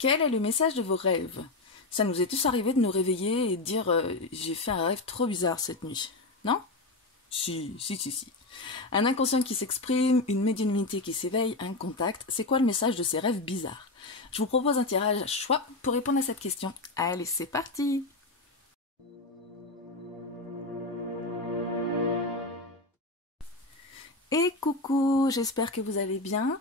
Quel est le message de vos rêves? Ça nous est tous arrivé de nous réveiller et de dire j'ai fait un rêve trop bizarre cette nuit. Non? Si. Un inconscient qui s'exprime, une médiumnité qui s'éveille, un contact. C'est quoi le message de ces rêves bizarres? Je vous propose un tirage à choix pour répondre à cette question. Allez, c'est parti! Et coucou, j'espère que vous allez bien.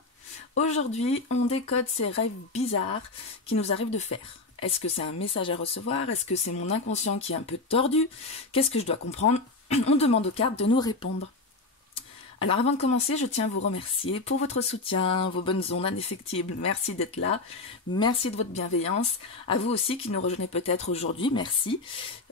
Aujourd'hui, on décode ces rêves bizarres qui nous arrivent de faire. Est-ce que c'est un message à recevoir? Est-ce que c'est mon inconscient qui est un peu tordu? Qu'est-ce que je dois comprendre? On demande aux cartes de nous répondre. Alors avant de commencer, je tiens à vous remercier pour votre soutien, vos bonnes ondes indéfectibles. Merci d'être là, merci de votre bienveillance. À vous aussi qui nous rejoignez peut-être aujourd'hui, merci.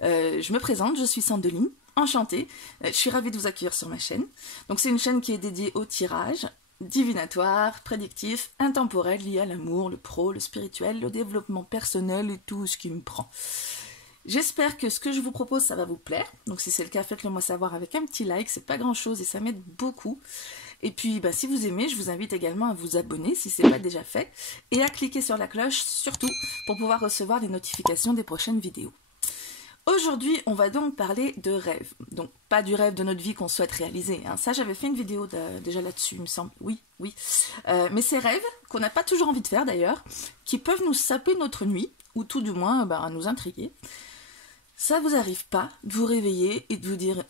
Je me présente, je suis Sandeline, enchantée. Je suis ravie de vous accueillir sur ma chaîne. Donc c'est une chaîne qui est dédiée au tirage divinatoire, prédictif, intemporel, lié à l'amour, le pro, le spirituel, le développement personnel et tout ce qui me prend. J'espère que ce que je vous propose, ça va vous plaire. Donc si c'est le cas, faites-le moi savoir avec un petit like, c'est pas grand chose et ça m'aide beaucoup. Et puis si vous aimez, je vous invite également à vous abonner si ce n'est pas déjà fait et à cliquer sur la cloche, surtout pour pouvoir recevoir les notifications des prochaines vidéos. Aujourd'hui, on va donc parler de rêve. Donc, pas du rêve de notre vie qu'on souhaite réaliser. Hein. Ça, j'avais fait une vidéo déjà là-dessus, il me semble. Oui. Mais ces rêves, qu'on n'a pas toujours envie de faire d'ailleurs, qui peuvent nous saper notre nuit, ou tout du moins nous intriguer. Ça vous arrive pas de vous réveiller et de vous dire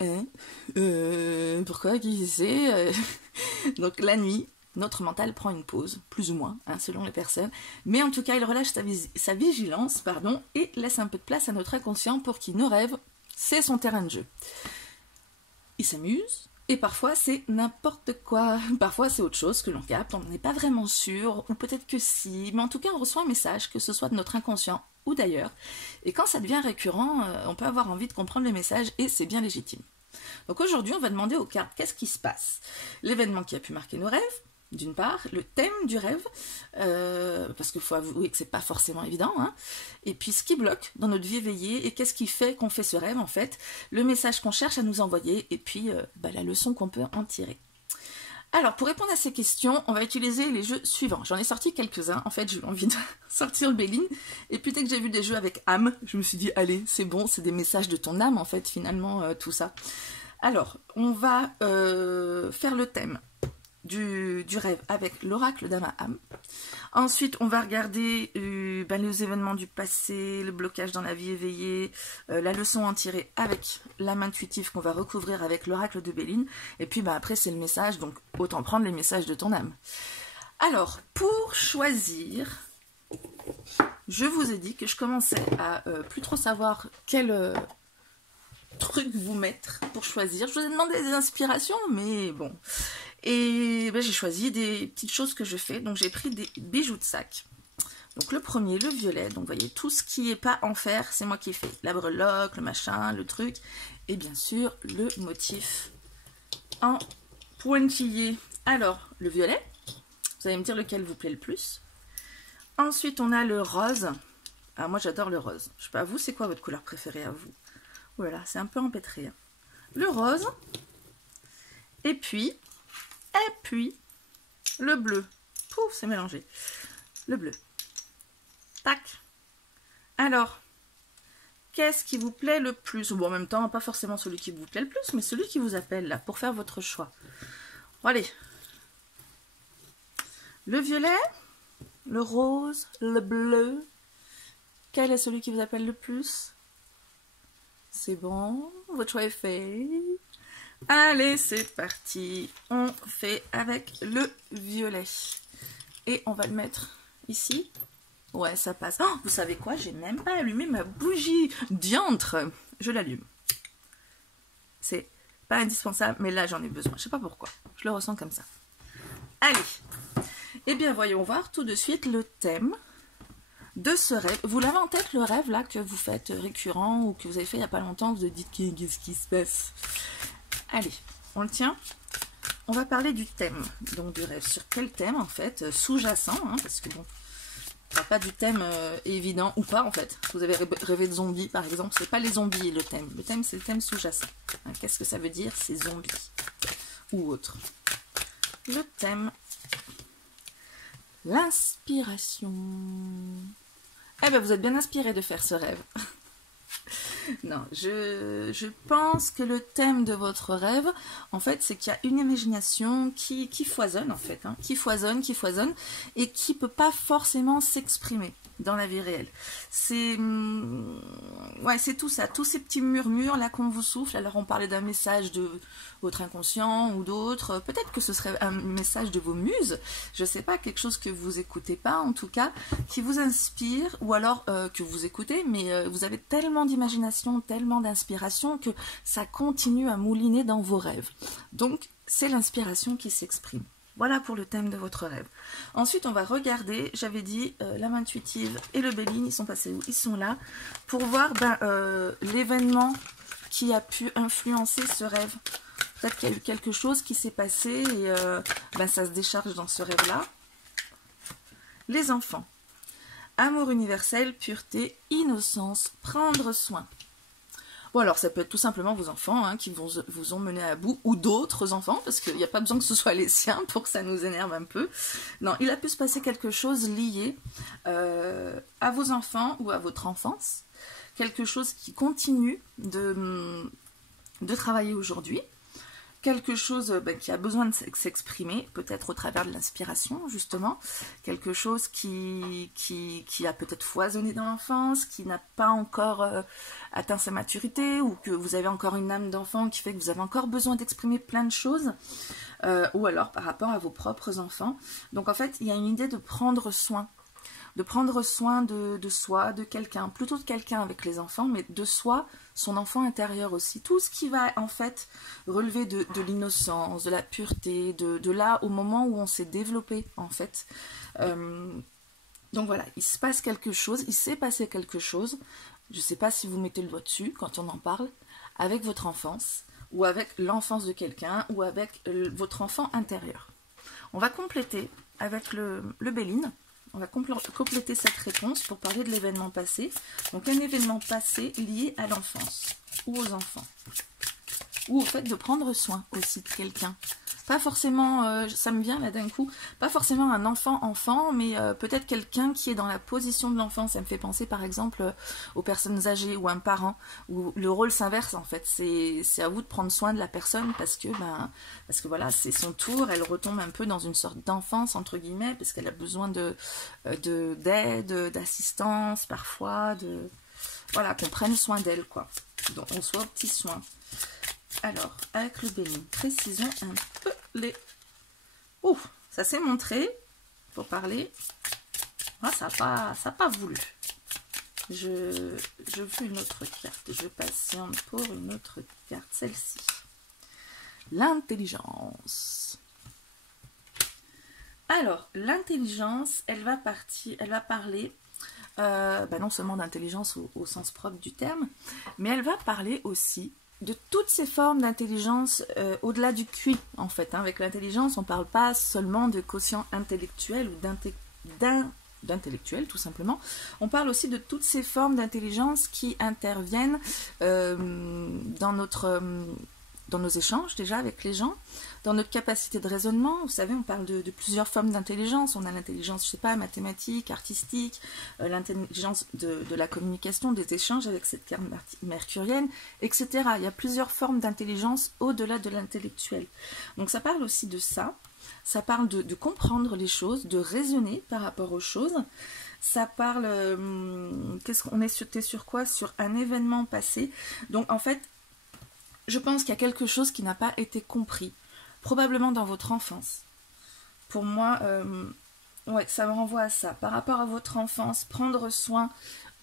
pourquoi, qui c'est Donc, la nuit, notre mental prend une pause, plus ou moins, hein, selon les personnes. Mais en tout cas, il relâche sa vigilance et laisse un peu de place à notre inconscient pour qu'il nous rêve. C'est son terrain de jeu. Il s'amuse, et parfois c'est n'importe quoi. Parfois c'est autre chose que l'on capte, on n'est pas vraiment sûr, ou peut-être que si. Mais en tout cas, on reçoit un message, que ce soit de notre inconscient ou d'ailleurs. Et quand ça devient récurrent, on peut avoir envie de comprendre le message, et c'est bien légitime. Donc aujourd'hui, on va demander aux cartes qu'est-ce qui se passe. L'événement qui a pu marquer nos rêves, d'une part, le thème du rêve, parce qu'il faut avouer que c'est pas forcément évident, hein. Et puis ce qui bloque dans notre vie éveillée, et qu'est-ce qui fait qu'on fait ce rêve en fait, le message qu'on cherche à nous envoyer, et puis la leçon qu'on peut en tirer. Alors pour répondre à ces questions, on va utiliser les jeux suivants. J'en ai sorti quelques-uns, en fait j'ai eu envie de sortir le Béline, et puis dès que j'ai vu des jeux avec âme, je me suis dit allez, c'est bon, c'est des messages de ton âme en fait finalement tout ça. Alors, on va faire le thème du rêve avec l'oracle d'Ama-Âme. Ensuite, on va regarder les événements du passé, le blocage dans la vie éveillée, la leçon à en tirer avec l'âme intuitive qu'on va recouvrir avec l'oracle de Béline. Et puis après, c'est le message, donc autant prendre les messages de ton âme. Alors, pour choisir, je vous ai dit que je commençais à plus trop savoir quel truc vous mettre pour choisir. Je vous ai demandé des inspirations, mais bon. Et j'ai choisi des petites choses que je fais. Donc j'ai pris des bijoux de sac. Donc le premier, le violet. Donc vous voyez, tout ce qui n'est pas en fer, c'est moi qui ai fait. La breloque, le machin, le truc. Et bien sûr, le motif en pointillé. Alors, le violet. Vous allez me dire lequel vous plaît le plus. Ensuite, on a le rose. Alors moi, j'adore le rose. Je sais pas, vous, c'est quoi votre couleur préférée à vous? Voilà, c'est un peu empêtré. Le rose. Et puis, le bleu. Pouf, c'est mélangé. Le bleu. Tac. Alors, qu'est-ce qui vous plaît le plus? Bon, en même temps, pas forcément celui qui vous plaît le plus, mais celui qui vous appelle, là, pour faire votre choix. Bon, allez. Le violet, le rose, le bleu. Quel est celui qui vous appelle le plus? C'est bon, votre choix est fait. Allez, c'est parti. On fait avec le violet. Et on va le mettre ici. Ouais, ça passe. Oh, vous savez quoi? J'ai même pas allumé ma bougie. Diantre! Je l'allume. C'est pas indispensable, mais là, j'en ai besoin. Je sais pas pourquoi. Je le ressens comme ça. Allez. Eh bien, voyons voir tout de suite le thème de ce rêve. Vous l'avez en tête, le rêve là que vous faites récurrent ou que vous avez fait il n'y a pas longtemps, vous vous dites qu'est-ce qui se passe? Allez, on le tient. On va parler du thème, donc du rêve. Sur quel thème en fait, sous-jacent, hein, parce que bon, pas du thème évident ou pas en fait. Vous avez rêvé de zombies par exemple, c'est pas les zombies le thème. Le thème c'est le thème sous-jacent. Hein, qu'est-ce que ça veut dire ces zombies ou autre? Le thème, l'inspiration. Eh ben, vous êtes bien inspiré de faire ce rêve. Non, je pense que le thème de votre rêve, en fait, c'est qu'il y a une imagination qui foisonne, en fait, hein, qui foisonne, et qui peut pas forcément s'exprimer dans la vie réelle. C'est ouais, c'est tout ça, tous ces petits murmures là qu'on vous souffle. Alors on parlait d'un message de votre inconscient ou d'autres, peut-être que ce serait un message de vos muses, je sais pas, quelque chose que vous écoutez pas en tout cas, qui vous inspire, ou alors que vous écoutez, mais vous avez tellement d'imagination, tellement d'inspiration que ça continue à mouliner dans vos rêves. Donc c'est l'inspiration qui s'exprime. Voilà pour le thème de votre rêve. Ensuite, on va regarder, j'avais dit, l'âme intuitive et le Béline, ils sont passés où? Ils sont là, pour voir l'événement qui a pu influencer ce rêve. Peut-être qu'il y a eu quelque chose qui s'est passé et ça se décharge dans ce rêve-là. Les enfants. Amour universel, pureté, innocence, prendre soin. Bon, alors ça peut être tout simplement vos enfants hein, qui vous ont mené à bout, ou d'autres enfants, parce qu'il n'y a pas besoin que ce soit les siens pour que ça nous énerve un peu. Non, il a pu se passer quelque chose lié à vos enfants ou à votre enfance, quelque chose qui continue de travailler aujourd'hui, quelque chose qui a besoin de s'exprimer, peut-être au travers de l'inspiration, justement, quelque chose qui a peut-être foisonné dans l'enfance, qui n'a pas encore atteint sa maturité, ou que vous avez encore une âme d'enfant qui fait que vous avez encore besoin d'exprimer plein de choses, ou alors par rapport à vos propres enfants. Donc en fait, il y a une idée de prendre soin de soi, de quelqu'un, plutôt de quelqu'un avec les enfants, mais de soi, son enfant intérieur aussi. Tout ce qui va en fait relever de l'innocence, de la pureté, de là au moment où on s'est développé en fait. Donc voilà, il se passe quelque chose, il s'est passé quelque chose, je ne sais pas si vous mettez le doigt dessus quand on en parle, avec votre enfance, ou avec l'enfance de quelqu'un, ou avec votre enfant intérieur. On va compléter avec le Béline. On va compléter cette réponse pour parler de l'événement passé. Donc un événement passé lié à l'enfance ou aux enfants. Ou au fait de prendre soin aussi de quelqu'un. Pas forcément, ça me vient là d'un coup, pas forcément un enfant, mais peut-être quelqu'un qui est dans la position de l'enfant. Ça me fait penser par exemple aux personnes âgées ou un parent, où le rôle s'inverse en fait. C'est à vous de prendre soin de la personne parce que voilà, c'est son tour, elle retombe un peu dans une sorte d'enfance entre guillemets, parce qu'elle a besoin d'aide, d'assistance parfois, voilà, qu'on prenne soin d'elle quoi. Donc on soit au petit soin. Alors, avec le Béline, précisons un peu les... Ouh, ça s'est montré, pour parler. Ah, ça n'a pas voulu. Je veux une autre carte. Je patiente pour une autre carte, celle-ci. L'intelligence. Alors, l'intelligence, elle va parler... non seulement d'intelligence au sens propre du terme, mais elle va parler aussi de toutes ces formes d'intelligence au-delà du QI, en fait. Hein. Avec l'intelligence, on ne parle pas seulement de quotient intellectuel ou d'intellectuel, tout simplement. On parle aussi de toutes ces formes d'intelligence qui interviennent dans nos échanges, déjà, avec les gens, dans notre capacité de raisonnement. Vous savez, on parle de plusieurs formes d'intelligence. On a l'intelligence, je sais pas, mathématique, artistique, l'intelligence de la communication, des échanges avec cette carte mercurienne, etc. Il y a plusieurs formes d'intelligence au-delà de l'intellectuel. Donc ça parle aussi de ça. Ça parle de comprendre les choses, de raisonner par rapport aux choses. Ça parle... on était sur quoi? Sur un événement passé. Donc en fait, je pense qu'il y a quelque chose qui n'a pas été compris, probablement dans votre enfance. Pour moi, ouais, ça me renvoie à ça. Par rapport à votre enfance, prendre soin,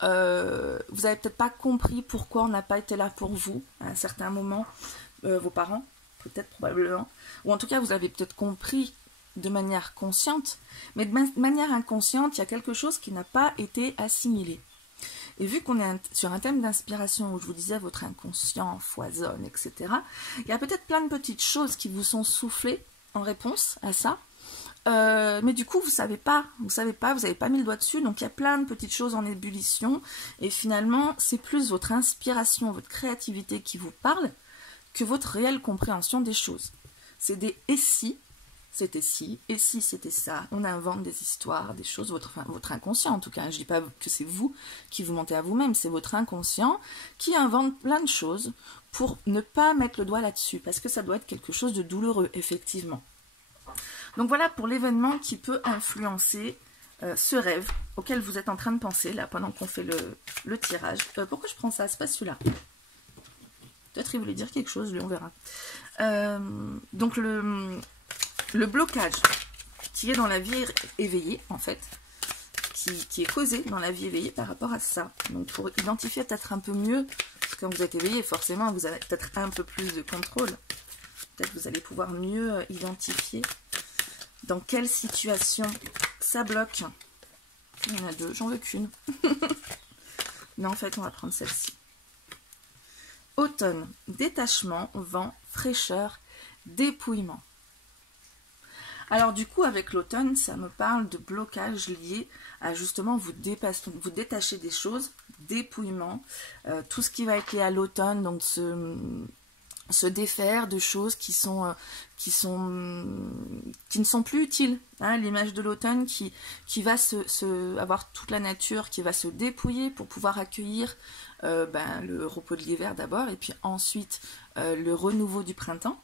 vous n'avez peut-être pas compris pourquoi on n'a pas été là pour vous à un certain moment, vos parents, peut-être probablement, ou en tout cas vous avez peut-être compris de manière consciente, mais de manière inconsciente, il y a quelque chose qui n'a pas été assimilé. Et vu qu'on est sur un thème d'inspiration où je vous disais votre inconscient foisonne, etc., il y a peut-être plein de petites choses qui vous sont soufflées en réponse à ça, mais du coup vous n'avez pas mis le doigt dessus, donc il y a plein de petites choses en ébullition, et finalement c'est plus votre inspiration, votre créativité qui vous parle que votre réelle compréhension des choses. C'est des « et si » c'était ci, et si c'était ça. On invente des histoires, des choses, votre inconscient en tout cas. Je ne dis pas que c'est vous qui vous mentez à vous-même, c'est votre inconscient qui invente plein de choses pour ne pas mettre le doigt là-dessus, parce que ça doit être quelque chose de douloureux, effectivement. Donc voilà pour l'événement qui peut influencer ce rêve auquel vous êtes en train de penser, là, pendant qu'on fait le tirage. Pourquoi je prends ça? C'est pas celui-là. Peut-être il voulait dire quelque chose, lui, on verra. Donc le blocage qui est dans la vie éveillée, en fait, qui est causé dans la vie éveillée par rapport à ça. Donc pour identifier peut-être un peu mieux, parce que quand vous êtes éveillé, forcément, vous avez peut-être un peu plus de contrôle. Peut-être vous allez pouvoir mieux identifier dans quelle situation ça bloque. Il y en a deux, j'en veux qu'une. Mais en fait, on va prendre celle-ci. Automne, détachement, vent, fraîcheur, dépouillement. Alors du coup, avec l'automne, ça me parle de blocage lié à justement vous détacher des choses, dépouillement, tout ce qui va être lié à l'automne, donc se défaire de choses qui ne sont plus utiles. Hein, l'image de l'automne qui va avoir toute la nature qui va se dépouiller pour pouvoir accueillir le repos de l'hiver d'abord et puis ensuite le renouveau du printemps.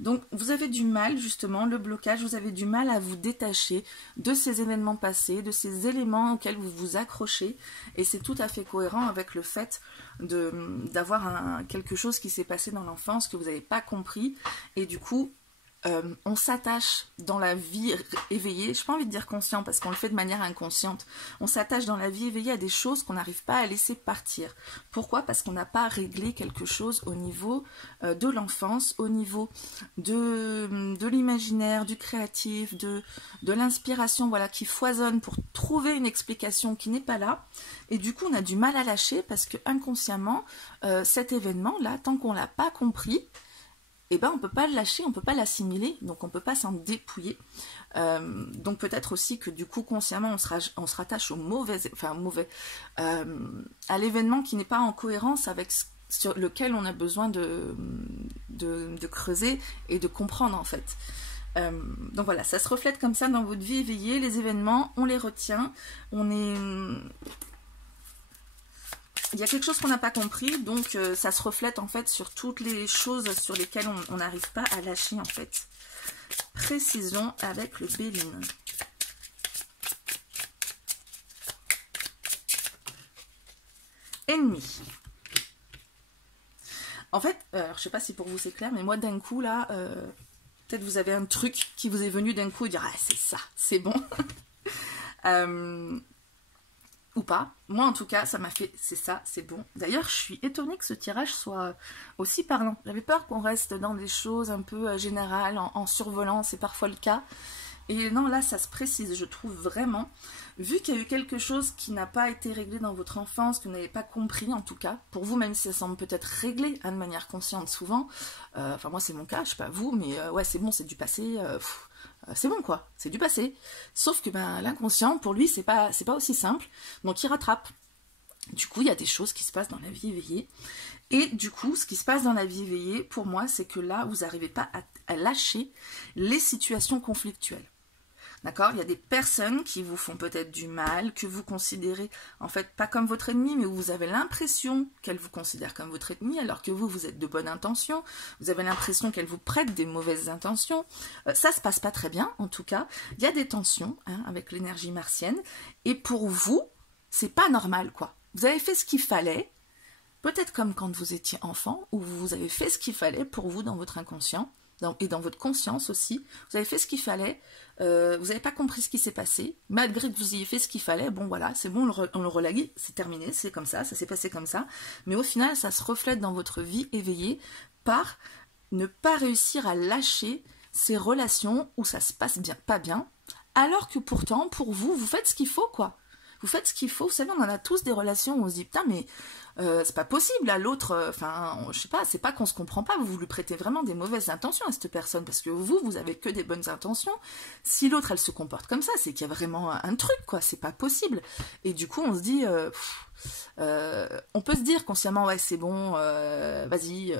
Donc vous avez du mal, justement, le blocage, vous avez du mal à vous détacher de ces événements passés, de ces éléments auxquels vous vous accrochez, et c'est tout à fait cohérent avec le fait d'avoir quelque chose qui s'est passé dans l'enfance que vous n'avez pas compris, et du coup on s'attache dans la vie éveillée, je n'ai pas envie de dire conscient parce qu'on le fait de manière inconsciente, on s'attache dans la vie éveillée à des choses qu'on n'arrive pas à laisser partir. Pourquoi? Parce qu'on n'a pas réglé quelque chose au niveau de l'enfance, au niveau de l'imaginaire, du créatif, de l'inspiration, voilà, qui foisonne pour trouver une explication qui n'est pas là, et du coup on a du mal à lâcher parce que inconsciemment cet événement-là, tant qu'on ne l'a pas compris, eh ben, on ne peut pas le lâcher, on ne peut pas l'assimiler, donc on ne peut pas s'en dépouiller. Donc peut-être aussi que du coup, consciemment, on se rattache à l'événement qui n'est pas en cohérence avec sur lequel on a besoin de creuser et de comprendre en fait. Donc voilà, ça se reflète comme ça dans votre vie éveillée, les événements, on les retient, il y a quelque chose qu'on n'a pas compris, donc ça se reflète en fait sur toutes les choses sur lesquelles on n'arrive pas à lâcher en fait. Précision avec le Béline. Ennemi. En fait, alors, je sais pas si pour vous c'est clair, mais moi d'un coup là, peut-être vous avez un truc qui vous est venu d'un coup et dire ah c'est ça, c'est bon. Ou pas. Moi, en tout cas, ça m'a fait, c'est ça, c'est bon. D'ailleurs, je suis étonnée que ce tirage soit aussi parlant. J'avais peur qu'on reste dans des choses un peu générales, en survolant, c'est parfois le cas. Et non, là, ça se précise, je trouve vraiment. Vu qu'il y a eu quelque chose qui n'a pas été réglé dans votre enfance, que vous n'avez pas compris, en tout cas, pour vous, même si ça semble peut-être réglé de manière consciente souvent, enfin, moi, c'est mon cas, je sais pas vous, mais ouais, c'est bon, c'est du passé, c'est bon quoi, c'est du passé. Sauf que l'inconscient, pour lui, c'est pas aussi simple, donc il rattrape. Du coup, il y a des choses qui se passent dans la vie éveillée. Et du coup, ce qui se passe dans la vie éveillée, pour moi, c'est que là, vous n'arrivez pas à lâcher les situations conflictuelles. D'accord? Il y a des personnes qui vous font peut-être du mal, que vous considérez, en fait, pas comme votre ennemi, mais où vous avez l'impression qu'elles vous considèrent comme votre ennemi, alors que vous êtes de bonne intention, vous avez l'impression qu'elles vous prêtent des mauvaises intentions. Ça se passe pas très bien, en tout cas. Il y a des tensions, hein, avec l'énergie martienne, et pour vous, c'est pas normal, quoi. Vous avez fait ce qu'il fallait, peut-être comme quand vous étiez enfant, où vous avez fait ce qu'il fallait pour vous dans votre inconscient, et dans votre conscience aussi, vous avez fait ce qu'il fallait, vous n'avez pas compris ce qui s'est passé, malgré que vous ayez fait ce qu'il fallait, bon voilà, c'est bon, on le relague, c'est terminé, c'est comme ça s'est passé comme ça, mais au final, ça se reflète dans votre vie éveillée par ne pas réussir à lâcher ces relations où ça se passe bien, pas bien, alors que pourtant, pour vous, vous faites ce qu'il faut, quoi. Vous faites ce qu'il faut, vous savez, on en a tous des relations où on se dit, putain, mais c'est pas possible, à l'autre, enfin, je sais pas, c'est pas qu'on se comprend pas, vous lui prêtez vraiment des mauvaises intentions à cette personne, parce que vous avez que des bonnes intentions. Si l'autre, elle se comporte comme ça, c'est qu'il y a vraiment un truc, quoi, c'est pas possible. Et du coup, on se dit, on peut se dire consciemment, ouais, c'est bon, vas-y,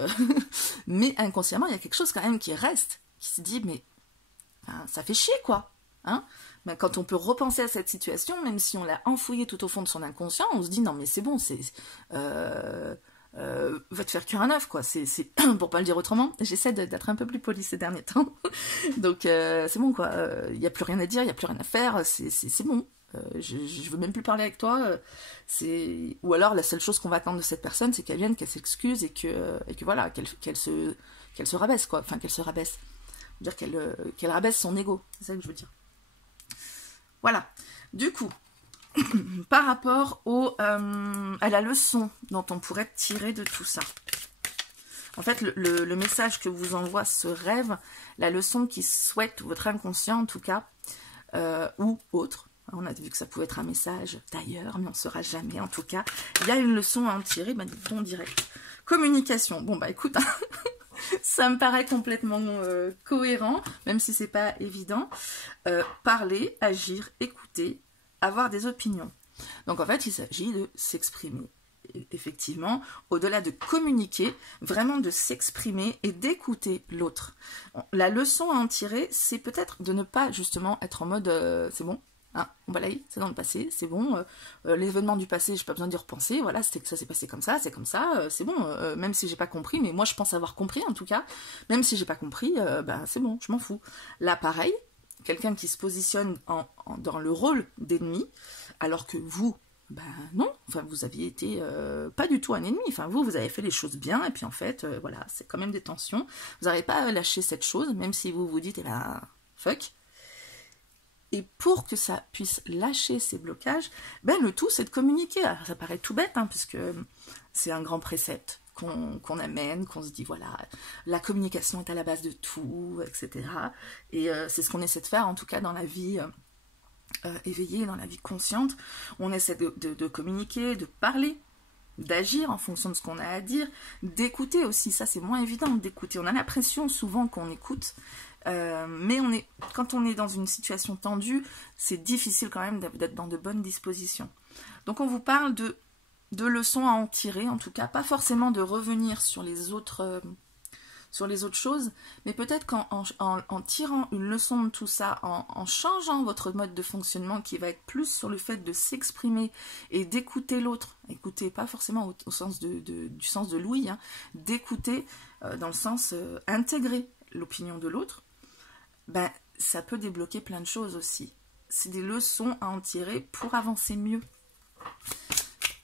mais inconsciemment, il y a quelque chose quand même qui reste, qui se dit, mais ben, ça fait chier, quoi. Hein, ben, quand on peut repenser à cette situation, même si on l'a enfouillée tout au fond de son inconscient, on se dit non mais c'est bon, va te faire cuire un œuf, quoi. C'est pour pas le dire autrement. J'essaie d'être un peu plus polie ces derniers temps. Donc c'est bon, quoi. Il n'y a plus rien à dire, il n'y a plus rien à faire. C'est bon. Je veux même plus parler avec toi. Ou alors la seule chose qu'on va attendre de cette personne, c'est qu'elle vienne, qu'elle s'excuse et que voilà, qu'elle se rabaisse, quoi. Enfin, qu'elle se rabaisse. Je veux dire qu'elle rabaisse son ego. C'est ça que je veux dire. Voilà. Du coup, par rapport à la leçon dont on pourrait tirer de tout ça. En fait, le message que vous envoie ce rêve, la leçon qui souhaite votre inconscient en tout cas, ou autre. On a vu que ça pouvait être un message d'ailleurs, mais on ne saura jamais. En tout cas, il y a une leçon à en tirer, bah, dit-on direct. Communication. Bon, bah écoute, ça me paraît complètement cohérent, même si c'est pas évident. Parler, agir, écouter, avoir des opinions. Donc en fait, il s'agit de s'exprimer. Effectivement, au-delà de communiquer, vraiment de s'exprimer et d'écouter l'autre. La leçon à en tirer, c'est peut-être de ne pas justement être en mode c'est bon, hein, on balaye, c'est dans le passé, c'est bon, l'événement du passé, j'ai pas besoin d'y repenser, voilà, ça s'est passé comme ça, c'est comme ça, c'est bon, même si j'ai pas compris, mais moi je pense avoir compris en tout cas, même si j'ai pas compris, ben c'est bon, je m'en fous. Là pareil, quelqu'un qui se positionne dans le rôle d'ennemi, alors que vous, ben non, enfin vous aviez été pas du tout un ennemi, enfin vous avez fait les choses bien, et puis en fait, voilà, c'est quand même des tensions, vous n'arrivez pas à lâcher cette chose, même si vous vous dites, eh ben, fuck. Et pour que ça puisse lâcher ces blocages, ben le tout c'est de communiquer. Alors, ça paraît tout bête, hein, puisque c'est un grand précepte qu'on amène, qu'on se dit voilà, la communication est à la base de tout, etc. Et c'est ce qu'on essaie de faire en tout cas dans la vie éveillée, dans la vie consciente. On essaie de communiquer, de parler, d'agir en fonction de ce qu'on a à dire, d'écouter aussi, ça c'est moins évident d'écouter. On a l'impression souvent qu'on écoute, mais quand on est dans une situation tendue, c'est difficile quand même d'être dans de bonnes dispositions. Donc on vous parle de leçons à en tirer, en tout cas, pas forcément de revenir sur les autres choses, mais peut-être qu'en tirant une leçon de tout ça, en changeant votre mode de fonctionnement qui va être plus sur le fait de s'exprimer et d'écouter l'autre, écouter pas forcément au sens du sens de l'ouïe, hein, d'écouter dans le sens intégrer l'opinion de l'autre, ben, ça peut débloquer plein de choses aussi. C'est des leçons à en tirer pour avancer mieux.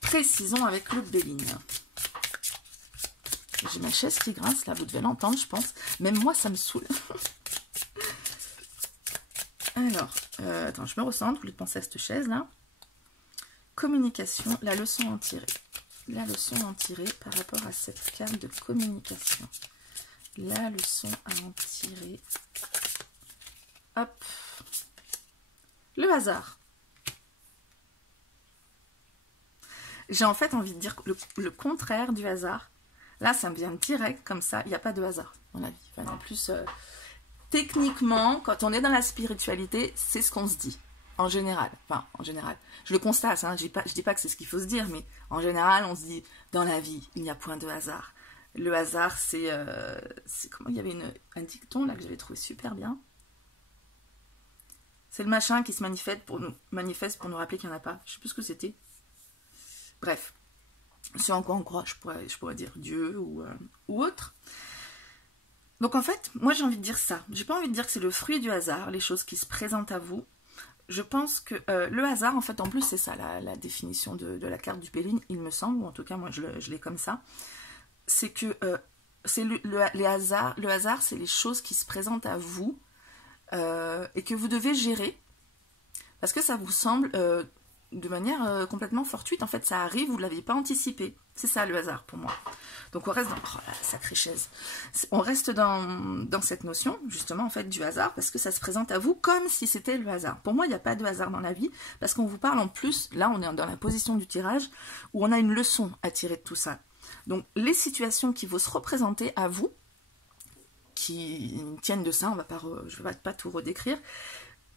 Précisons avec le Béline. J'ai ma chaise qui grince, là, vous devez l'entendre, je pense. Même moi, ça me saoule. Alors, attends, je me recentre, au lieu de penser à cette chaise-là. Communication, la leçon à en tirer. La leçon à en tirer par rapport à cette carte de communication. La leçon à en tirer. Hop. Le hasard. J'ai en fait envie de dire le contraire du hasard. Là, ça me vient direct, comme ça, il n'y a pas de hasard dans la vie. Enfin, en plus, techniquement, quand on est dans la spiritualité, c'est ce qu'on se dit, en général. Enfin, en général. Je le constate, hein, je dis pas que c'est ce qu'il faut se dire, mais en général, on se dit, dans la vie, il n'y a point de hasard. Le hasard, c'est comment il y avait un dicton, là, que j'avais trouvé super bien. C'est le machin qui se manifeste pour nous rappeler qu'il n'y en a pas. Je ne sais plus ce que c'était. Bref. C'est en quoi on croit, je pourrais dire Dieu ou autre. Donc en fait, moi j'ai envie de dire ça. J'ai pas envie de dire que c'est le fruit du hasard, les choses qui se présentent à vous. Je pense que le hasard, en fait, en plus c'est ça la définition de la carte du Béline, il me semble, ou en tout cas moi je l'ai comme ça. C'est que c'est le hasard, c'est les choses qui se présentent à vous et que vous devez gérer parce que ça vous semble de manière complètement fortuite. En fait, ça arrive, vous ne l'aviez pas anticipé. C'est ça le hasard pour moi. Donc on reste dans... Oh la sacrée chaise. On reste dans cette notion, justement, en fait, du hasard, parce que ça se présente à vous comme si c'était le hasard. Pour moi, il n'y a pas de hasard dans la vie, parce qu'on vous parle en plus, là, on est dans la position du tirage, où on a une leçon à tirer de tout ça. Donc, les situations qui vont se représenter à vous, qui tiennent de ça, je ne vais pas tout redécrire,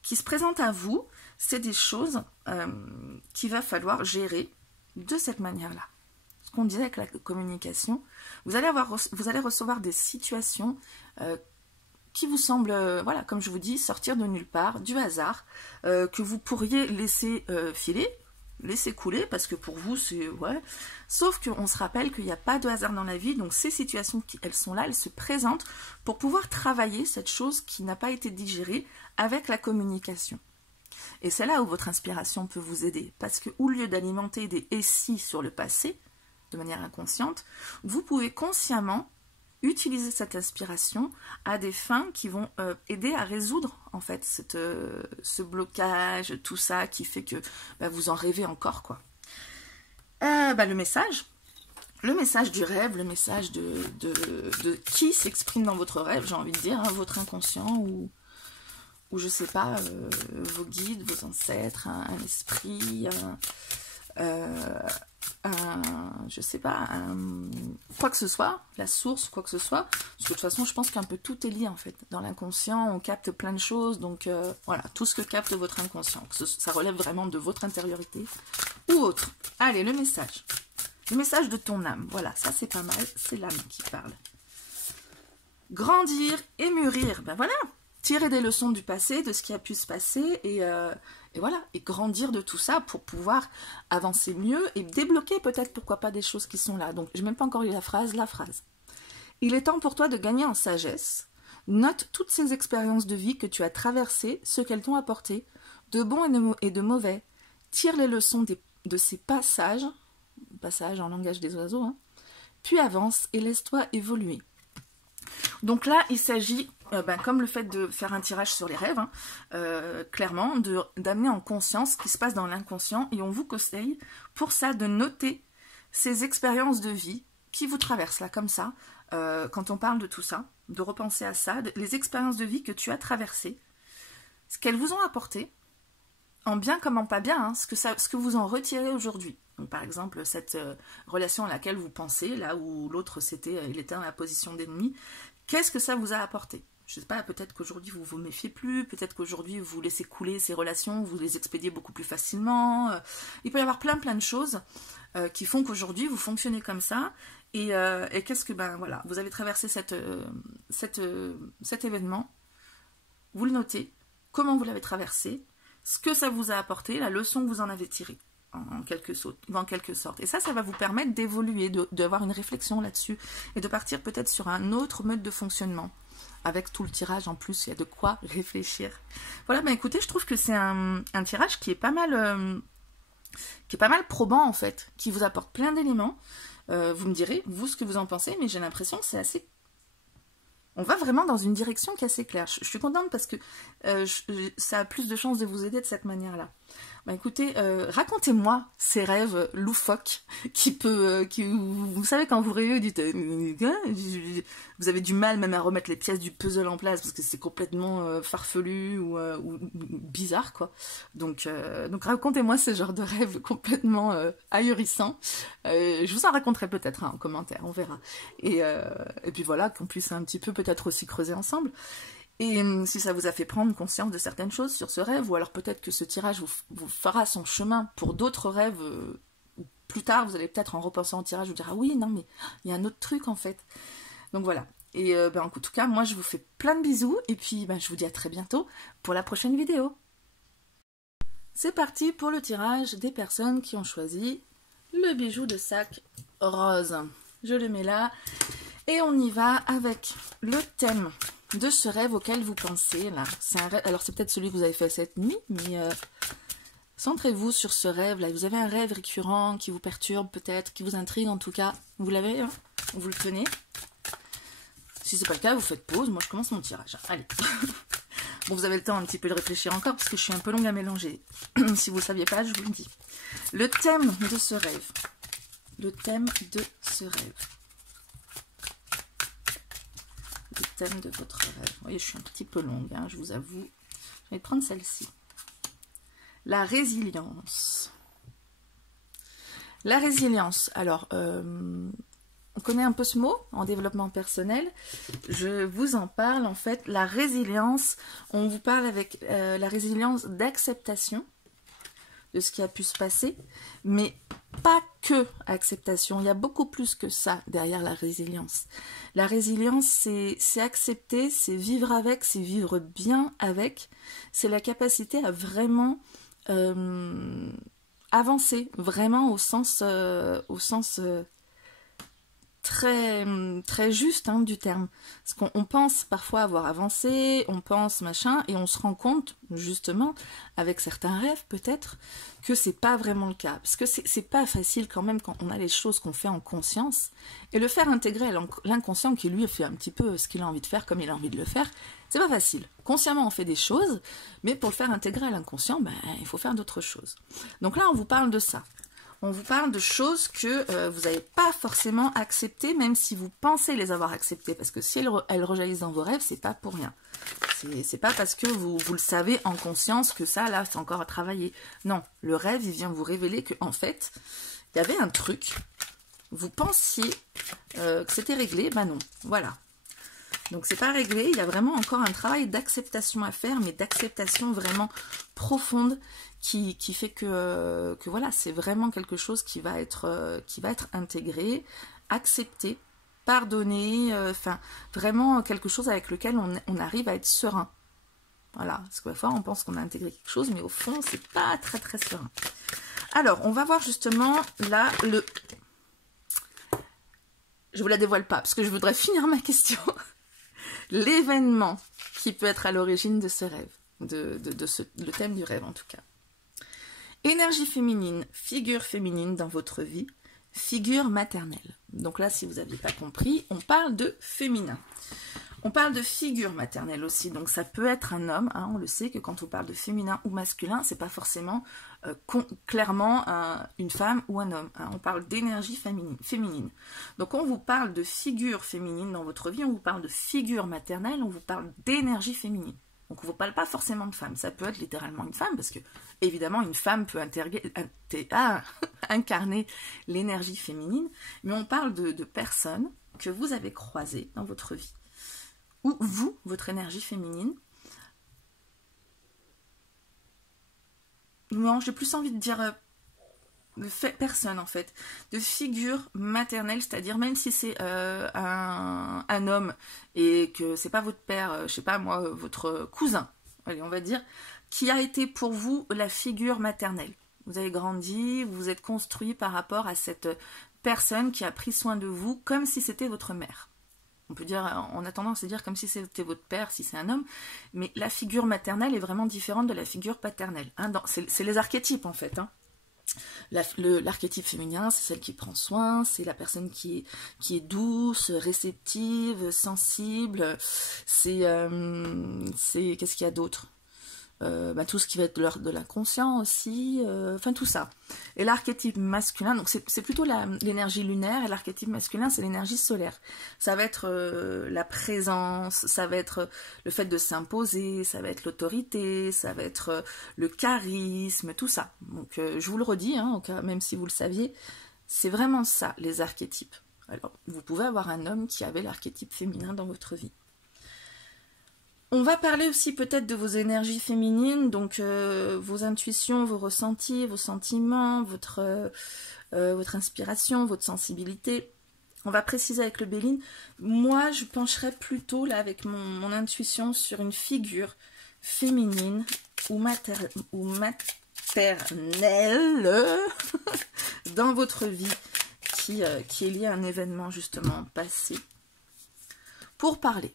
qui se présentent à vous, c'est des choses qu'il va falloir gérer de cette manière-là. Ce qu'on disait avec la communication, vous allez recevoir des situations qui vous semble, voilà, comme je vous dis, sortir de nulle part, du hasard, que vous pourriez laisser filer, laisser couler, parce que pour vous, c'est... ouais. Sauf qu'on se rappelle qu'il n'y a pas de hasard dans la vie, donc ces situations, elles sont là, elles se présentent pour pouvoir travailler cette chose qui n'a pas été digérée avec la communication. Et c'est là où votre inspiration peut vous aider, parce que au lieu d'alimenter des « et si » sur le passé, de manière inconsciente, vous pouvez consciemment utiliser cette inspiration à des fins qui vont aider à résoudre en fait ce blocage, tout ça qui fait que vous en rêvez encore, quoi. Le message du rêve, le message de qui s'exprime dans votre rêve, j'ai envie de dire, hein, votre inconscient ou je sais pas, vos guides, vos ancêtres, un esprit, je sais pas, quoi que ce soit, la source, quoi que ce soit, parce que de toute façon, je pense qu'un peu tout est lié, en fait. Dans l'inconscient, on capte plein de choses, donc voilà, tout ce que capte votre inconscient, ça relève vraiment de votre intériorité ou autre. Allez, le message de ton âme, voilà, ça c'est pas mal, c'est l'âme qui parle. Grandir et mûrir, ben voilà, tirer des leçons du passé, de ce qui a pu se passer, et voilà, et grandir de tout ça pour pouvoir avancer mieux et débloquer peut-être, pourquoi pas, des choses qui sont là. Donc, j'ai même pas encore lu la phrase. Il est temps pour toi de gagner en sagesse. Note toutes ces expériences de vie que tu as traversées, ce qu'elles t'ont apporté, de bon et de mauvais. Tire les leçons de ces passages en langage des oiseaux, hein, puis avance et laisse-toi évoluer. Donc là, il s'agit, comme le fait de faire un tirage sur les rêves, hein, clairement, d'amener en conscience ce qui se passe dans l'inconscient, et on vous conseille pour ça de noter ces expériences de vie qui vous traversent là, comme ça, quand on parle de tout ça, de repenser à ça, les expériences de vie que tu as traversées, ce qu'elles vous ont apporté, en bien comme en pas bien, hein, ce que vous en retirez aujourd'hui. Donc, par exemple, cette relation à laquelle vous pensez, là où l'autre il était dans la position d'ennemi, qu'est-ce que ça vous a apporté? Je ne sais pas, peut-être qu'aujourd'hui vous vous méfiez plus, peut-être qu'aujourd'hui vous laissez couler ces relations, vous les expédiez beaucoup plus facilement. Il peut y avoir plein de choses qui font qu'aujourd'hui vous fonctionnez comme ça. Et qu'est-ce que, voilà, vous avez traversé cet événement, vous le notez, comment vous l'avez traversé, ce que ça vous a apporté, la leçon que vous en avez tirée. En quelque sorte. Et ça va vous permettre d'évoluer, d'avoir une réflexion là-dessus et de partir peut-être sur un autre mode de fonctionnement. Avec tout le tirage en plus, il y a de quoi réfléchir. Voilà, écoutez, je trouve que c'est un tirage qui est pas mal probant en fait, qui vous apporte plein d'éléments. Vous me direz, vous, ce que vous en pensez, mais j'ai l'impression que c'est assez... On va vraiment dans une direction qui est assez claire. Je suis contente parce que ça a plus de chances de vous aider de cette manière-là. Écoutez, racontez-moi ces rêves loufoques vous savez, quand vous rêvez, vous dites vous avez du mal même à remettre les pièces du puzzle en place parce que c'est complètement farfelu ou bizarre, quoi. Donc racontez-moi ce genre de rêves complètement ahurissants. Je vous en raconterai peut-être en commentaire, on verra. Et puis voilà, qu'on puisse un petit peu peut-être aussi creuser ensemble. Et si ça vous a fait prendre conscience de certaines choses sur ce rêve, ou alors peut-être que ce tirage vous fera son chemin pour d'autres rêves, plus tard, vous allez peut-être en repensant au tirage, vous dire « Ah oui, non, mais il y a un autre truc en fait ». Donc voilà. Et en tout cas, moi je vous fais plein de bisous, et puis je vous dis à très bientôt pour la prochaine vidéo. C'est parti pour le tirage des personnes qui ont choisi le bijou de sac rose. Je le mets là, et on y va avec le thème de ce rêve auquel vous pensez là. C'est un rêve, alors c'est peut-être celui que vous avez fait cette nuit, mais centrez-vous sur ce rêve là. Vous avez un rêve récurrent qui vous perturbe peut-être, qui vous intrigue en tout cas. Vous l'avez, hein? Vous le tenez. Si c'est pas le cas, vous faites pause. Moi je commence mon tirage. Allez. Bon, vous avez le temps un petit peu de réfléchir encore parce que je suis un peu longue à mélanger. Si vous ne saviez pas, je vous le dis. Le thème de ce rêve. Le thème de ce rêve. Le thème de votre rêve. Vous voyez, je suis un petit peu longue, hein, je vous avoue. Je vais prendre celle-ci. La résilience. La résilience. Alors, on connaît un peu ce mot en développement personnel. Je vous en parle, en fait. La résilience, on vous parle avec la résilience d'acceptation de ce qui a pu se passer. Mais pas que acceptation, il y a beaucoup plus que ça derrière la résilience. La résilience, c'est accepter, c'est vivre avec, c'est vivre bien avec, c'est la capacité à vraiment avancer, vraiment au sens très, très juste hein, du terme. Parce qu'on pense parfois avoir avancé, on pense machin, et on se rend compte, justement, avec certains rêves peut-être, que c'est pas vraiment le cas. Parce que c'est pas facile quand même quand on a les choses qu'on fait en conscience, et le faire intégrer à l'inconscient qui lui fait un petit peu ce qu'il a envie de faire, comme il a envie de le faire, c'est pas facile. Consciemment on fait des choses, mais pour le faire intégrer à l'inconscient, ben, il faut faire d'autres choses. Donc là on vous parle de ça. On vous parle de choses que vous n'avez pas forcément acceptées, même si vous pensez les avoir acceptées. Parce que si elles rejaillissent dans vos rêves, c'est pas pour rien. C'est pas parce que vous le savez en conscience que ça, là, c'est encore à travailler. Non, le rêve, il vient vous révéler qu'en fait, il y avait un truc, vous pensiez que c'était réglé, ben non, voilà. Donc c'est pas réglé, il y a vraiment encore un travail d'acceptation à faire, mais d'acceptation vraiment profonde qui fait que voilà, c'est vraiment quelque chose qui va être intégré, accepté, pardonné, enfin vraiment quelque chose avec lequel on arrive à être serein. Voilà, parce que parfois on pense qu'on a intégré quelque chose, mais au fond c'est pas très très serein. Alors on va voir justement là je vous la dévoile pas parce que je voudrais finir ma question. L'événement qui peut être à l'origine de ce rêve, le thème du rêve en tout cas. Énergie féminine, figure féminine dans votre vie, figure maternelle. Donc là, si vous n'aviez pas compris, on parle de féminin. On parle de figure maternelle aussi, donc ça peut être un homme, hein, on le sait que quand on parle de féminin ou masculin, c'est pas forcément clairement une femme ou un homme, hein, on parle d'énergie féminine. Donc on vous parle de figure féminine dans votre vie, on vous parle de figure maternelle, on vous parle d'énergie féminine. Donc on ne vous parle pas forcément de femme, ça peut être littéralement une femme, parce que évidemment une femme peut incarner l'énergie féminine, mais on parle de personnes que vous avez croisées dans votre vie. Ou vous, votre énergie féminine. Non, j'ai plus envie de dire personne en fait, de figure maternelle, c'est-à-dire même si c'est un homme et que c'est pas votre père, je sais pas moi, votre cousin, allez on va dire, qui a été pour vous la figure maternelle. Vous avez grandi, vous vous êtes construit par rapport à cette personne qui a pris soin de vous comme si c'était votre mère. On peut dire, on a tendance à dire comme si c'était votre père, si c'est un homme, mais la figure maternelle est vraiment différente de la figure paternelle. Hein, c'est les archétypes en fait. Hein. L'archétype féminin, c'est celle qui prend soin, c'est la personne qui est douce, réceptive, sensible. C'est qu'est-ce qu'il y a d'autre? Tout ce qui va être de l'inconscient aussi, enfin tout ça. Et l'archétype masculin, donc c'est plutôt l'énergie lunaire, et l'archétype masculin c'est l'énergie solaire. Ça va être la présence, ça va être le fait de s'imposer, ça va être l'autorité, ça va être le charisme, tout ça. Donc je vous le redis, hein, même si vous le saviez, c'est vraiment ça les archétypes. Alors vous pouvez avoir un homme qui avait l'archétype féminin dans votre vie. On va parler aussi peut-être de vos énergies féminines, donc vos intuitions, vos ressentis, vos sentiments, votre inspiration, votre sensibilité. On va préciser avec le Béline. Moi, je pencherais plutôt là avec mon intuition sur une figure féminine ou maternelle dans votre vie qui est liée à un événement justement passé. Pour parler.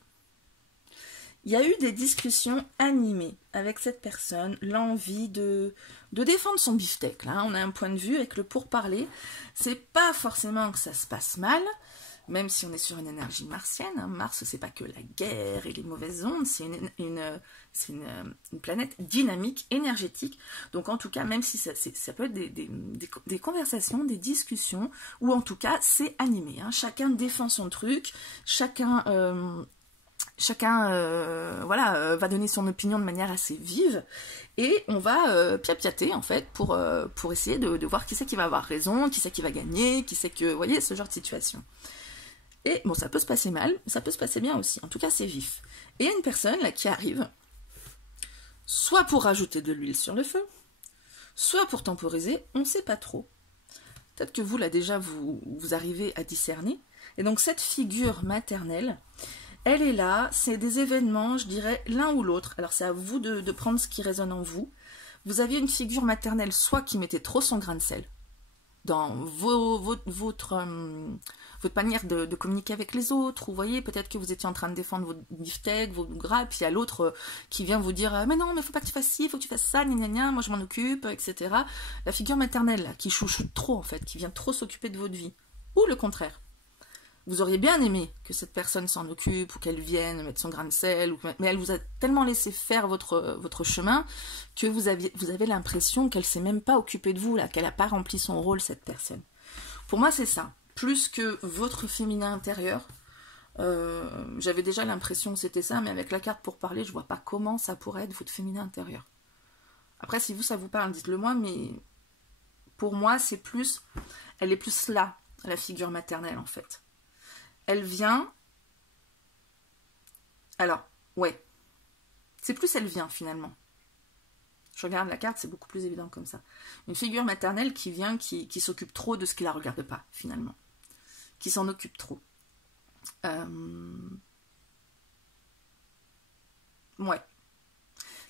Il y a eu des discussions animées avec cette personne, l'envie de défendre son beefsteak. Là, on a un point de vue avec le pourparler. C'est pas forcément que ça se passe mal, même si on est sur une énergie martienne. Hein. Mars, c'est pas que la guerre et les mauvaises ondes, c'est une planète dynamique, énergétique. Donc en tout cas, même si ça peut être des conversations, des discussions, ou en tout cas, c'est animé. Hein. Chacun défend son truc, chacun va donner son opinion de manière assez vive et on va piapiater en fait pour essayer de voir qui c'est qui va avoir raison, qui c'est qui va gagner, qui c'est que, vous voyez, ce genre de situation. Et bon, ça peut se passer mal, ça peut se passer bien aussi, en tout cas c'est vif. Et il y a une personne là qui arrive, soit pour rajouter de l'huile sur le feu, soit pour temporiser, on ne sait pas trop. Peut-être que vous, là, déjà, vous arrivez à discerner. Et donc, cette figure maternelle, elle est là, c'est des événements, je dirais, l'un ou l'autre. Alors, c'est à vous de prendre ce qui résonne en vous. Vous aviez une figure maternelle, soit qui mettait trop son grain de sel dans votre manière de communiquer avec les autres, ou vous voyez, peut-être que vous étiez en train de défendre vos beefsteaks, vos gras, et puis il y a l'autre qui vient vous dire « Mais non, mais faut pas que tu fasses ci, faut que tu fasses ça, gna gna gna, moi je m'en occupe, etc. » La figure maternelle, là, qui chouchoute trop, en fait, qui vient trop s'occuper de votre vie. Ou le contraire. Vous auriez bien aimé que cette personne s'en occupe, ou qu'elle vienne mettre son grain de sel, mais elle vous a tellement laissé faire votre chemin que vous avez l'impression qu'elle ne s'est même pas occupée de vous, là, qu'elle n'a pas rempli son rôle, cette personne. Pour moi, c'est ça. Plus que votre féminin intérieur, j'avais déjà l'impression que c'était ça, mais avec la carte pour parler, je ne vois pas comment ça pourrait être votre féminin intérieur. Après, si vous, ça vous parle, dites-le moi, mais pour moi, c'est plus... Elle est plus là, la figure maternelle, en fait. Elle vient... Alors, ouais. C'est plus elle vient, finalement. Je regarde la carte, c'est beaucoup plus évident comme ça. Une figure maternelle qui vient, qui s'occupe trop de ce qui ne la regarde pas, finalement. Qui s'en occupe trop. Ouais.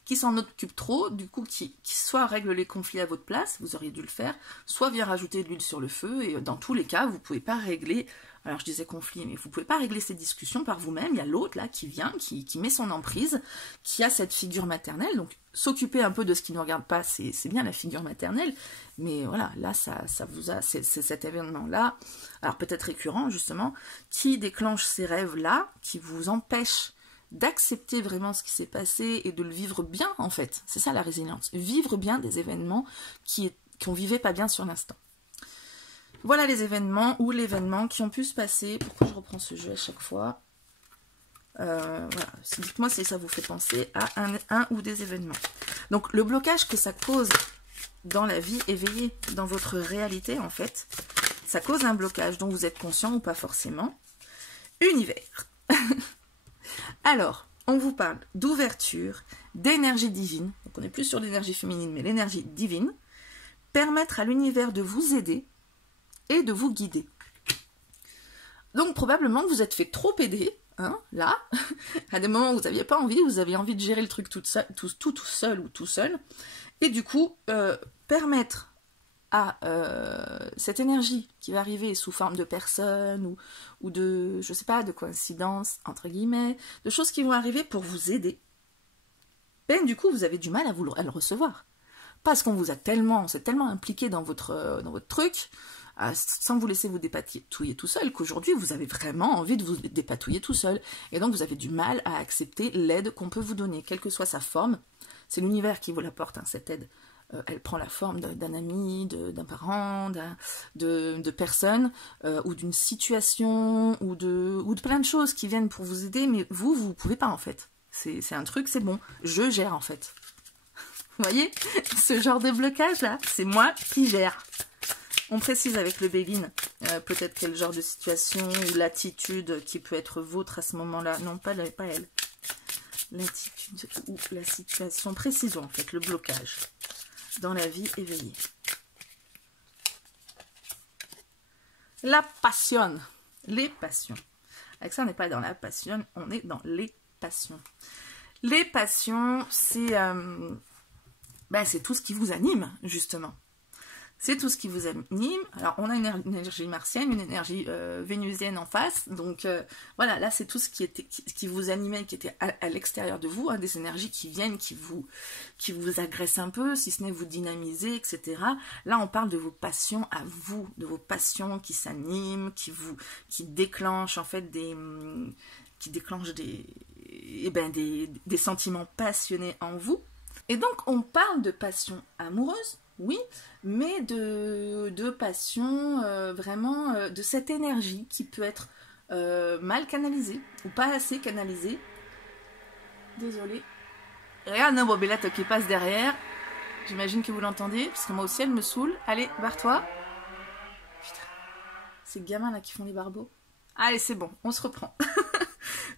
Qui s'en occupe trop, du coup, qui soit règle les conflits à votre place, vous auriez dû le faire, soit vient rajouter de l'huile sur le feu, et dans tous les cas, vous ne pouvez pas régler, alors je disais conflit, mais vous ne pouvez pas régler ces discussions par vous-même, il y a l'autre là qui vient, qui met son emprise, qui a cette figure maternelle, donc s'occuper un peu de ce qui ne regarde pas, c'est bien la figure maternelle, mais voilà, là, ça vous a, c'est cet événement-là, alors peut-être récurrent, justement, qui déclenche ces rêves-là, qui vous empêche d'accepter vraiment ce qui s'est passé et de le vivre bien, en fait. C'est ça la résilience. Vivre bien des événements qu'on vivait pas bien sur l'instant. Voilà les événements ou l'événement qui ont pu se passer. Pourquoi je reprends ce jeu à chaque fois? Voilà. Dites-moi si ça vous fait penser à un ou des événements. Donc, le blocage que ça cause dans la vie éveillée, dans votre réalité, en fait, ça cause un blocage dont vous êtes conscient ou pas forcément. Univers. Alors, on vous parle d'ouverture, d'énergie divine, donc on n'est plus sur l'énergie féminine, mais l'énergie divine, permettre à l'univers de vous aider et de vous guider. Donc probablement que vous êtes fait trop aider, hein, là, à des moments où vous n'aviez pas envie, vous aviez envie de gérer le truc tout seul ou tout seul, et du coup, permettre à cette énergie qui va arriver sous forme de personnes ou de, je sais pas, de coïncidences, entre guillemets, de choses qui vont arriver pour vous aider, ben du coup, vous avez du mal à le recevoir. Parce qu'on vous a tellement, c'est tellement impliqué dans votre truc, sans vous laisser vous dépatouiller tout seul, qu'aujourd'hui, vous avez vraiment envie de vous dépatouiller tout seul. Et donc, vous avez du mal à accepter l'aide qu'on peut vous donner, quelle que soit sa forme. C'est l'univers qui vous l'apporte, hein, cette aide. Elle prend la forme d'un ami, d'un parent, de personnes, ou d'une situation, ou de plein de choses qui viennent pour vous aider, mais vous ne pouvez pas en fait. C'est un truc, c'est bon, je gère en fait. Vous voyez, ce genre de blocage là, c'est moi qui gère. On précise avec le begin, peut-être quel genre de situation ou l'attitude qui peut être vôtre à ce moment-là. Non, pas elle. L'attitude ou la situation, précisons en fait, le blocage. Dans la vie éveillée. La passion. Les passions. Avec ça, on n'est pas dans la passion, on est dans les passions. Les passions, c'est tout ce qui vous anime, justement. C'est tout ce qui vous anime. Alors, on a une énergie martienne, une énergie vénusienne en face. Donc, voilà, là, c'est tout ce qui vous animait, qui était à l'extérieur de vous. Hein, des énergies qui viennent, qui vous agressent un peu, si ce n'est vous dynamiser, etc. Là, on parle de vos passions à vous, de vos passions qui s'animent, qui déclenchent, en fait, des sentiments passionnés en vous. Et donc, on parle de passion amoureuse, oui, mais de passion, vraiment, de cette énergie qui peut être mal canalisée, ou pas assez canalisée. Désolée. Regarde nos bobelettes qui passent derrière. J'imagine que vous l'entendez, parce que moi aussi, elle me saoule. Allez, barre-toi. Putain, ces gamins là qui font les barbeaux. Allez, c'est bon, on se reprend.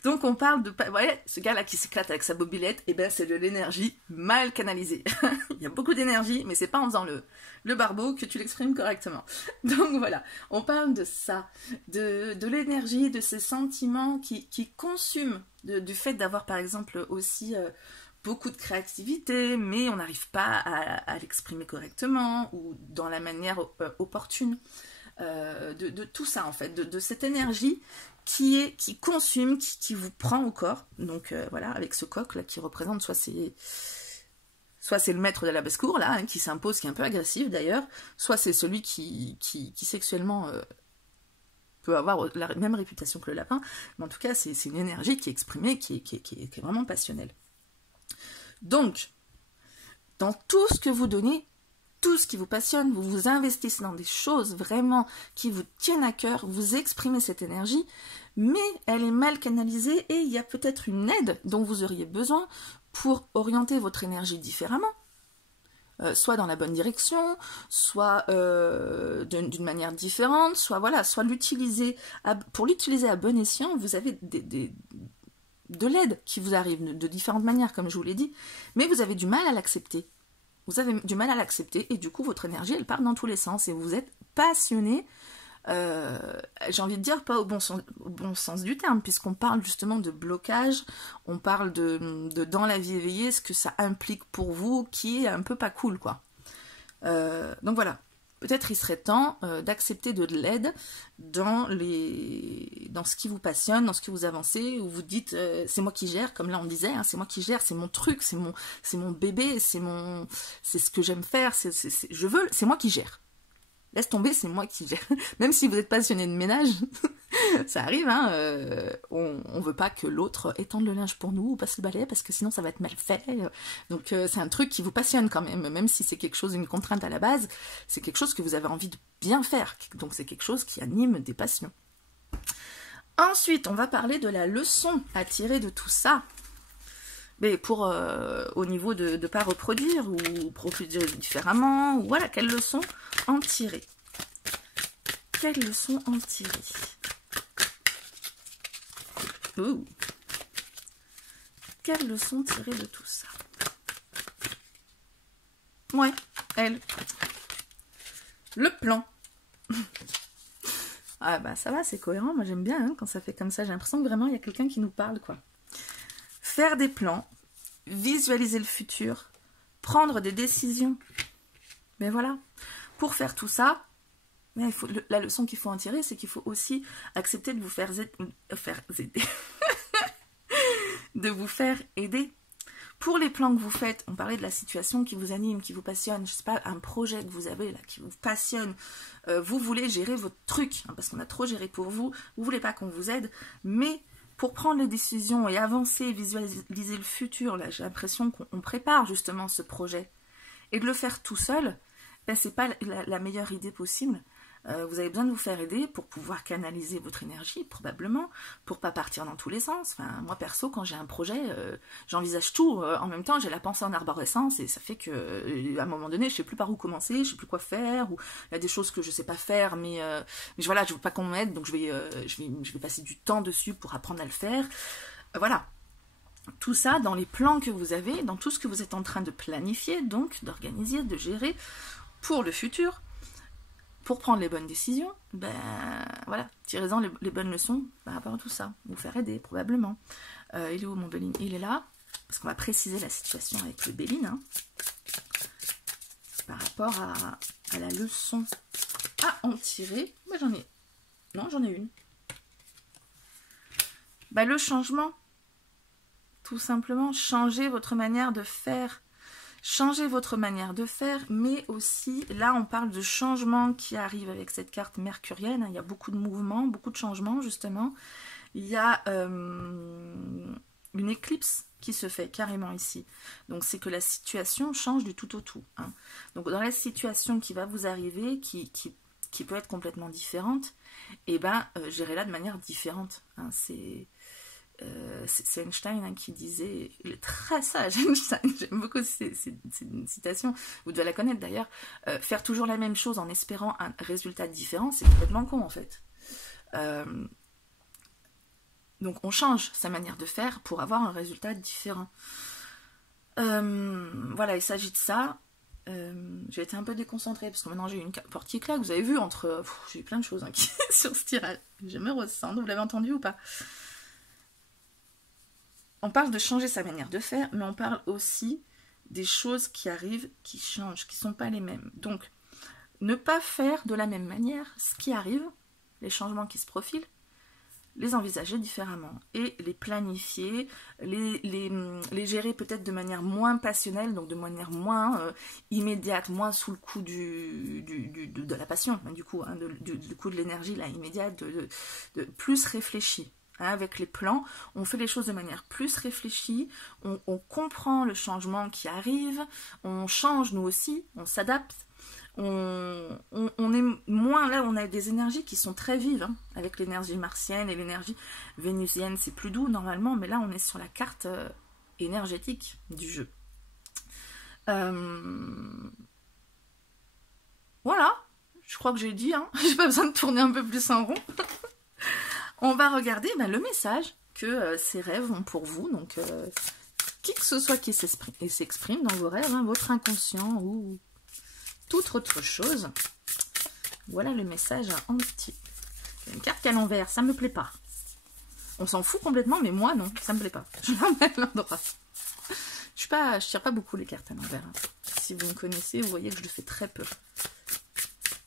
Donc on parle de... Ouais, ce gars-là qui s'éclate avec sa mobilette, et ben c'est de l'énergie mal canalisée. Il y a beaucoup d'énergie, mais c'est pas en faisant le barbeau que tu l'exprimes correctement. Donc voilà, on parle de ça, de l'énergie, de ces sentiments qui consument, du fait d'avoir par exemple aussi beaucoup de créativité, mais on n'arrive pas à l'exprimer correctement ou dans la manière opportune. De tout ça en fait, de cette énergie qui consume, qui vous prend au corps. Donc voilà, avec ce coq là qui représente soit c'est le maître de la basse-cour là, hein, qui s'impose, qui est un peu agressif d'ailleurs, soit c'est celui qui sexuellement peut avoir la même réputation que le lapin, mais en tout cas c'est une énergie qui est exprimée, qui est vraiment passionnelle. Donc, dans tout ce que vous donnez, tout ce qui vous passionne, vous vous investissez dans des choses vraiment qui vous tiennent à cœur, vous exprimez cette énergie, mais elle est mal canalisée et il y a peut-être une aide dont vous auriez besoin pour orienter votre énergie différemment. Soit dans la bonne direction, soit d'une manière différente, soit voilà, soit l'utiliser pour l'utiliser à bon escient, vous avez de l'aide qui vous arrive de différentes manières, comme je vous l'ai dit, mais vous avez du mal à l'accepter. Vous avez du mal à l'accepter et du coup votre énergie elle part dans tous les sens et vous êtes passionné, j'ai envie de dire pas au bon sens du terme, puisqu'on parle justement de blocage, on parle de dans la vie éveillée, ce que ça implique pour vous qui est un peu pas cool quoi. Donc voilà, peut-être il serait temps d'accepter de l'aide dans ce qui vous passionne, dans ce que vous avancez, où vous dites c'est moi qui gère, comme là on disait, hein, c'est moi qui gère, c'est mon truc, c'est mon bébé, c'est ce que j'aime faire, c'est moi qui gère. Laisse tomber, c'est moi qui gère. Même si vous êtes passionné de ménage, ça arrive, hein, on veut pas que l'autre étende le linge pour nous ou passe le balai parce que sinon ça va être mal fait. Donc c'est un truc qui vous passionne quand même si c'est quelque chose, une contrainte à la base, c'est quelque chose que vous avez envie de bien faire. Donc c'est quelque chose qui anime des passions. Ensuite, on va parler de la leçon à tirer de tout ça. Mais pour au niveau de ne pas reproduire ou reproduire différemment, ou voilà, quelle leçon en tirer? Quelle leçon en tirer? Ouh. Quelle leçon tirer de tout ça? Ouais, elle. Le plan. Ah bah ça va, c'est cohérent, moi j'aime bien hein, quand ça fait comme ça, j'ai l'impression que vraiment il y a quelqu'un qui nous parle quoi. Faire des plans, visualiser le futur, prendre des décisions. Mais voilà, pour faire tout ça, la leçon qu'il faut en tirer, c'est qu'il faut aussi accepter de vous faire aider. De vous faire aider. Pour les plans que vous faites, on parlait de la situation qui vous anime, qui vous passionne, je sais pas, un projet que vous avez là, qui vous passionne, vous voulez gérer votre truc, hein, parce qu'on a trop géré pour vous, vous voulez pas qu'on vous aide, mais pour prendre les décisions et avancer, visualiser le futur, là j'ai l'impression qu'on prépare justement ce projet, et de le faire tout seul, ben, c'est pas la meilleure idée possible. Vous avez besoin de vous faire aider pour pouvoir canaliser votre énergie, probablement, pour pas partir dans tous les sens. Enfin, moi, perso, quand j'ai un projet, j'envisage tout. En même temps, j'ai la pensée en arborescence et ça fait que, à un moment donné, je sais plus par où commencer, je sais plus quoi faire, ou il y a des choses que je sais pas faire, mais voilà, je veux pas qu'on m'aide, donc je vais passer du temps dessus pour apprendre à le faire. Voilà. Tout ça dans les plans que vous avez, dans tout ce que vous êtes en train de planifier, donc d'organiser, de gérer pour le futur. Pour prendre les bonnes décisions, ben voilà, tirez-en les bonnes leçons par rapport à tout ça. Vous faire aider, probablement. Il est où mon Béline? Il est là, parce qu'on va préciser la situation avec le Béline. Hein, par rapport à la leçon à en tirer. Ben, j'en ai une. Ben, le changement, tout simplement, changez votre manière de faire. Changez votre manière de faire, mais aussi, là on parle de changement qui arrive avec cette carte mercurienne, il y a beaucoup de mouvements, beaucoup de changements justement. Il y a une éclipse qui se fait carrément ici. Donc c'est que la situation change du tout au tout. Hein. Donc dans la situation qui va vous arriver, qui peut être complètement différente, et ben gérez-la de manière différente. Hein. C'est Einstein hein, qui disait, il est très sage Einstein, j'aime beaucoup c'est une citation, vous devez la connaître d'ailleurs, faire toujours la même chose en espérant un résultat différent, c'est complètement con en fait. Donc on change sa manière de faire pour avoir un résultat différent. Voilà, il s'agit de ça. J'ai été un peu déconcentrée parce que maintenant j'ai eu une porte qui claque. Vous avez vu, entre j'ai eu plein de choses hein, sur ce tirage. Je me ressens, vous l'avez entendu ou pas? On parle de changer sa manière de faire, mais on parle aussi des choses qui arrivent, qui changent, qui ne sont pas les mêmes. Donc, ne pas faire de la même manière ce qui arrive, les changements qui se profilent, les envisager différemment et les planifier, les gérer peut-être de manière moins passionnelle, donc de manière moins immédiate, moins sous le coup de la passion, du coup, hein, du coup de l'énergie là, immédiate, de plus réfléchie. Hein, avec les plans, on fait les choses de manière plus réfléchie, on comprend le changement qui arrive, on change nous aussi, on s'adapte. On est moins là, on a des énergies qui sont très vives, hein, avec l'énergie martienne et l'énergie vénusienne, c'est plus doux normalement, mais là on est sur la carte énergétique du jeu. Voilà, je crois que j'ai dit, hein, j'ai pas besoin de tourner un peu plus en rond. On va regarder le message que ces rêves ont pour vous, donc qui que ce soit qui s'exprime dans vos rêves, hein, votre inconscient ou toute autre chose. Voilà le message anti. Une carte à l'envers, ça me plaît pas. On s'en fout complètement, mais moi non, ça me plaît pas. Je la mets à l'endroit. Je tire pas beaucoup les cartes à l'envers. Hein. Si vous me connaissez, vous voyez que je le fais très peu.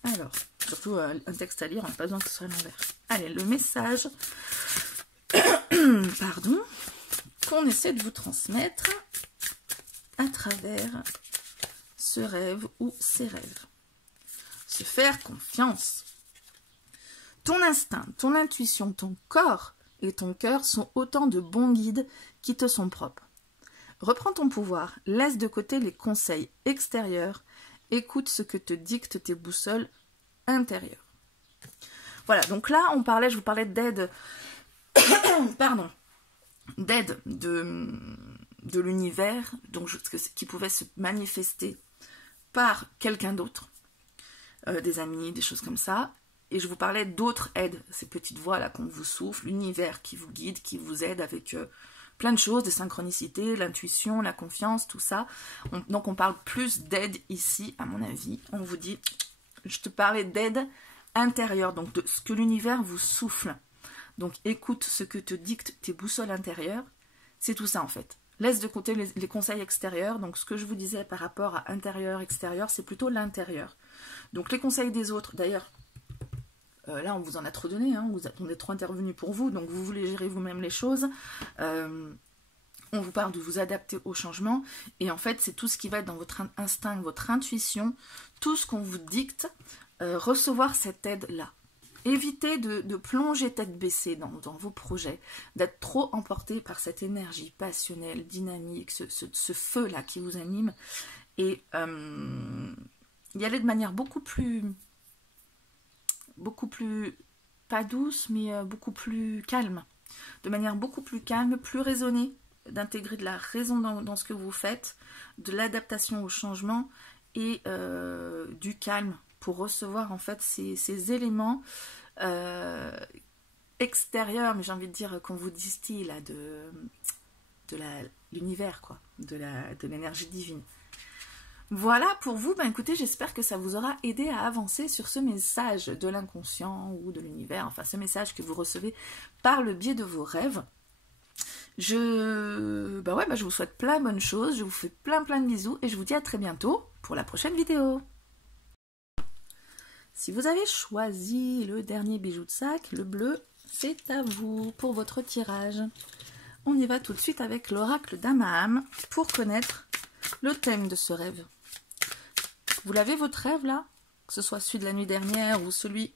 Alors, surtout un texte à lire, on n'a pas besoin que ce soit à l'envers. Allez, le message, pardon, qu'on essaie de vous transmettre à travers ce rêve ou ces rêves. Se faire confiance. Ton instinct, ton intuition, ton corps et ton cœur sont autant de bons guides qui te sont propres. Reprends ton pouvoir, laisse de côté les conseils extérieurs, écoute ce que te dictent tes boussoles intérieures. Voilà, donc là, je vous parlais d'aide, pardon, d'aide de l'univers, donc qui pouvait se manifester par quelqu'un d'autre, des amis, des choses comme ça, et je vous parlais d'autres aides, ces petites voix là qu'on vous souffle, l'univers qui vous guide, qui vous aide avec plein de choses, des synchronicités, l'intuition, la confiance, tout ça. Donc on parle plus d'aide ici, à mon avis. On vous dit, je te parlais d'aide intérieure, donc de ce que l'univers vous souffle. Donc écoute ce que te dictent tes boussoles intérieures, c'est tout ça en fait. Laisse de côté les conseils extérieurs, donc ce que je vous disais par rapport à intérieur, extérieur, c'est plutôt l'intérieur. Donc les conseils des autres, d'ailleurs, là on vous en a trop donné, hein, on est trop intervenu pour vous, donc vous voulez gérer vous-même les choses. On vous parle de vous adapter au changement, et en fait c'est tout ce qui va être dans votre instinct, votre intuition, tout ce qu'on vous dicte, recevoir cette aide-là. Évitez de plonger tête baissée dans vos projets, d'être trop emporté par cette énergie passionnelle, dynamique, ce feu-là qui vous anime, et y aller de manière beaucoup plus, pas douce, mais beaucoup plus calme, de manière beaucoup plus calme, plus raisonnée, d'intégrer de la raison dans ce que vous faites, de l'adaptation au changement et du calme pour recevoir en fait ces éléments extérieurs, mais j'ai envie de dire qu'on vous distille là, de l'univers, quoi, de l'énergie divine. Voilà pour vous, écoutez, j'espère que ça vous aura aidé à avancer sur ce message de l'inconscient ou de l'univers, enfin ce message que vous recevez par le biais de vos rêves. Je vous souhaite plein de bonnes choses, je vous fais plein de bisous et je vous dis à très bientôt pour la prochaine vidéo. Si vous avez choisi le dernier bijou de sac, le bleu, c'est à vous pour votre tirage. On y va tout de suite avec l'oracle d'Amaham pour connaître le thème de ce rêve. Vous l'avez votre rêve là? Que ce soit celui de la nuit dernière ou celui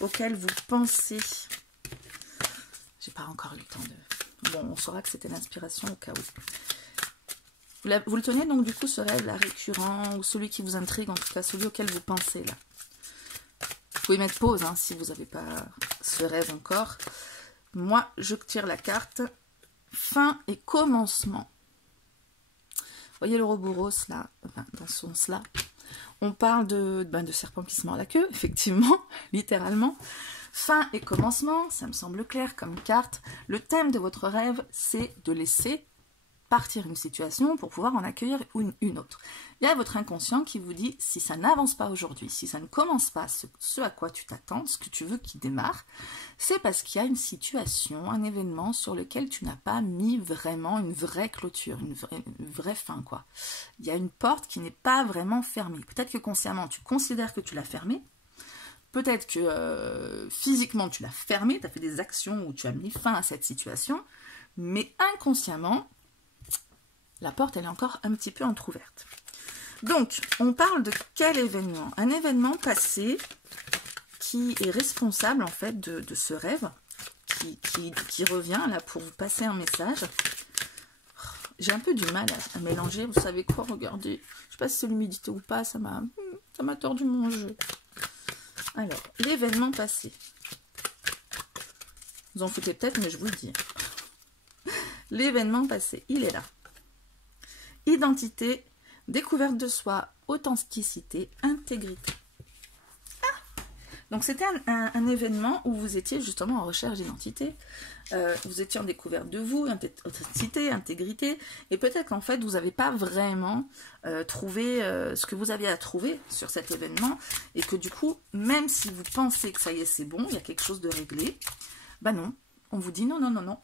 auquel vous pensez. J'ai pas encore eu le temps de... Bon, on saura que c'était l'inspiration au cas où. Vous le tenez donc du coup ce rêve là récurrent ou celui qui vous intrigue, en tout cas celui auquel vous pensez là. Vous pouvez mettre pause hein, si vous n'avez pas ce rêve encore. Moi, je tire la carte fin et commencement. Vous voyez le Ouroboros là, enfin, dans ce sens-là. On parle de serpent qui se mord la queue, effectivement, littéralement. Fin et commencement, ça me semble clair comme carte. Le thème de votre rêve, c'est de laisser partir une situation pour pouvoir en accueillir une autre. Il y a votre inconscient qui vous dit, si ça n'avance pas aujourd'hui, si ça ne commence pas ce à quoi tu t'attends, ce que tu veux qu'il démarre, c'est parce qu'il y a une situation, un événement sur lequel tu n'as pas mis vraiment une vraie clôture, une vraie fin, quoi. Il y a une porte qui n'est pas vraiment fermée. Peut-être que consciemment, tu considères que tu l'as fermée. Peut-être que physiquement, tu l'as fermée, tu as fait des actions où tu as mis fin à cette situation, mais inconsciemment, la porte, elle est encore un petit peu entrouverte. Donc, on parle de quel événement? Un événement passé qui est responsable, en fait, de ce rêve, qui revient, là, pour vous passer un message. J'ai un peu du mal à mélanger, vous savez quoi, regardez. Je sais pas si c'est l'humidité ou pas, ça m'a tordu mon jeu. Alors, l'événement passé. Vous en foutez peut-être, mais je vous le dis. L'événement passé, il est là. Identité, découverte de soi, authenticité, intégrité. Ah, donc c'était un événement où vous étiez justement en recherche d'identité, vous étiez en découverte de vous, authenticité, intégrité, et peut-être qu'en fait vous n'avez pas vraiment trouvé ce que vous aviez à trouver sur cet événement, et que du coup, même si vous pensez que ça y est, c'est bon, il y a quelque chose de réglé, bah non. On vous dit non, non, non, non.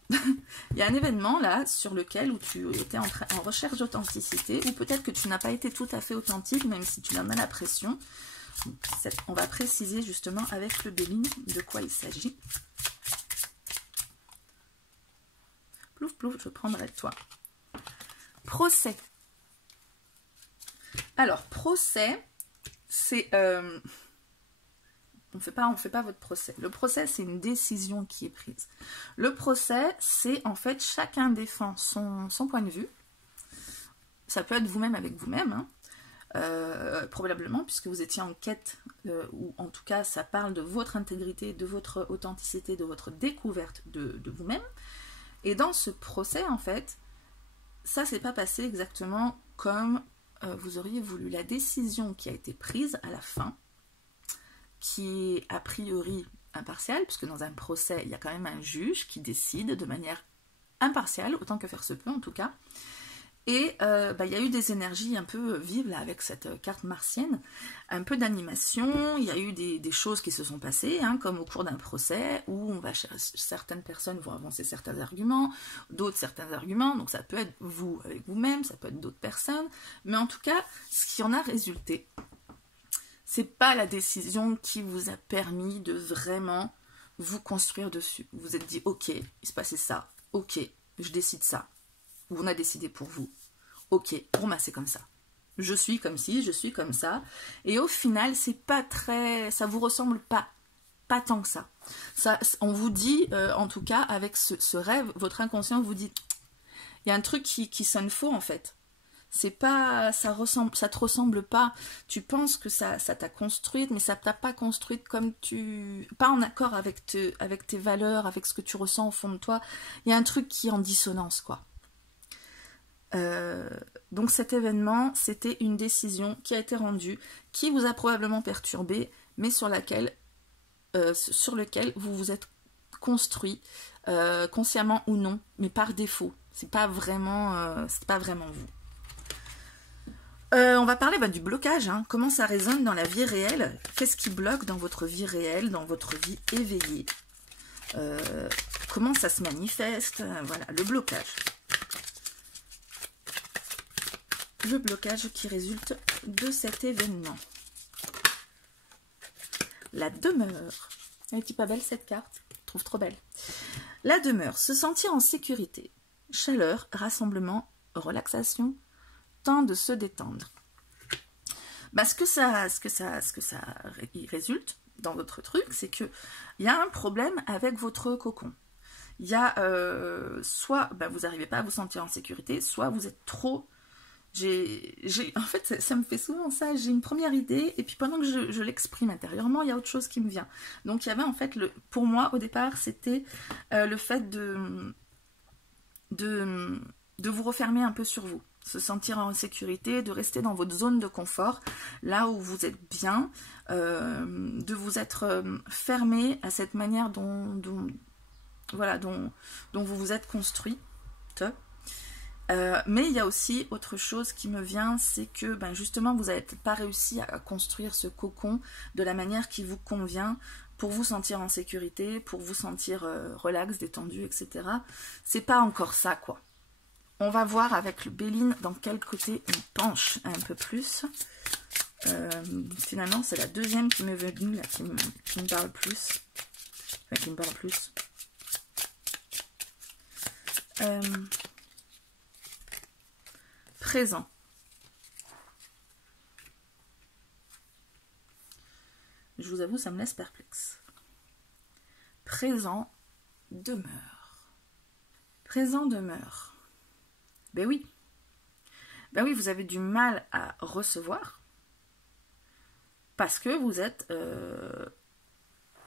Il y a un événement là sur lequel où tu étais en recherche d'authenticité, ou peut-être que tu n'as pas été tout à fait authentique, même si tu en as la pression. On va préciser justement avec le Béline de quoi il s'agit. Plouf, plouf, je prendrai toi. Procès. Alors, procès, c'est... On ne fait pas votre procès. Le procès, c'est une décision qui est prise. Le procès, c'est en fait chacun défend son point de vue. Ça peut être vous-même avec vous-même, hein, probablement, puisque vous étiez en quête, ou en tout cas, ça parle de votre intégrité, de votre authenticité, de votre découverte de vous-même. Et dans ce procès, en fait, ça s'est pas passé exactement comme vous auriez voulu. La décision qui a été prise à la fin, qui est a priori impartial, puisque dans un procès, il y a quand même un juge qui décide de manière impartiale, autant que faire se peut en tout cas. Et il y a eu des énergies un peu vives là, avec cette carte martienne, un peu d'animation, il y a eu des choses qui se sont passées, hein, comme au cours d'un procès, où certaines personnes vont avancer certains arguments, d'autres certains arguments, donc ça peut être vous avec vous-même, ça peut être d'autres personnes, mais en tout cas, ce qui en a résulté, c'est pas la décision qui vous a permis de vraiment vous construire dessus. Vous vous êtes dit, ok, il se passait ça, ok, je décide ça. Ou on a décidé pour vous. Ok, pour moi c'est comme ça. Je suis comme ci, je suis comme ça. Et au final, c'est pas très... ça vous ressemble pas tant que ça. On vous dit, en tout cas, avec ce rêve, votre inconscient vous dit, il y a un truc qui sonne faux en fait. C'est pas, ça te ressemble pas. Tu penses que ça t'a construite, mais ça t'a pas construite comme pas en accord avec tes valeurs, avec ce que tu ressens au fond de toi. Il y a un truc qui est en dissonance, quoi. Donc cet événement, c'était une décision qui a été rendue, qui vous a probablement perturbé, mais sur lequel vous vous êtes construit, consciemment ou non, mais par défaut. C'est pas vraiment vous. On va parler du blocage, hein. Comment ça résonne dans la vie réelle, qu'est-ce qui bloque dans votre vie réelle, dans votre vie éveillée, comment ça se manifeste, voilà, le blocage. Le blocage qui résulte de cet événement. La demeure. Elle est pas belle cette carte, je trouve trop belle. La demeure, se sentir en sécurité, chaleur, rassemblement, relaxation, temps de se détendre. Ce que ça résulte dans votre truc, c'est que il y a un problème avec votre cocon. Il y a soit vous n'arrivez pas à vous sentir en sécurité, soit vous êtes trop... En fait, ça me fait souvent ça, j'ai une première idée, et puis pendant que je l'exprime intérieurement, il y a autre chose qui me vient. Donc il y avait en fait, pour moi, au départ, c'était le fait de vous refermer un peu sur vous. se sentir en sécurité, de rester dans votre zone de confort, là où vous êtes bien, de vous être fermé à cette manière dont vous vous êtes construit. Mais il y a aussi autre chose qui me vient, c'est que justement vous n'avez pas réussi à construire ce cocon de la manière qui vous convient pour vous sentir en sécurité, pour vous sentir relax, détendu, etc. C'est pas encore ça, quoi. On va voir avec le Béline dans quel côté on penche un peu plus. Finalement, c'est la deuxième qui m'est venue, là, qui me parle plus. Enfin, qui me parle plus. Présent. Je vous avoue, ça me laisse perplexe. Présent demeure. Présent demeure. Ben oui. Ben oui, vous avez du mal à recevoir parce que vous êtes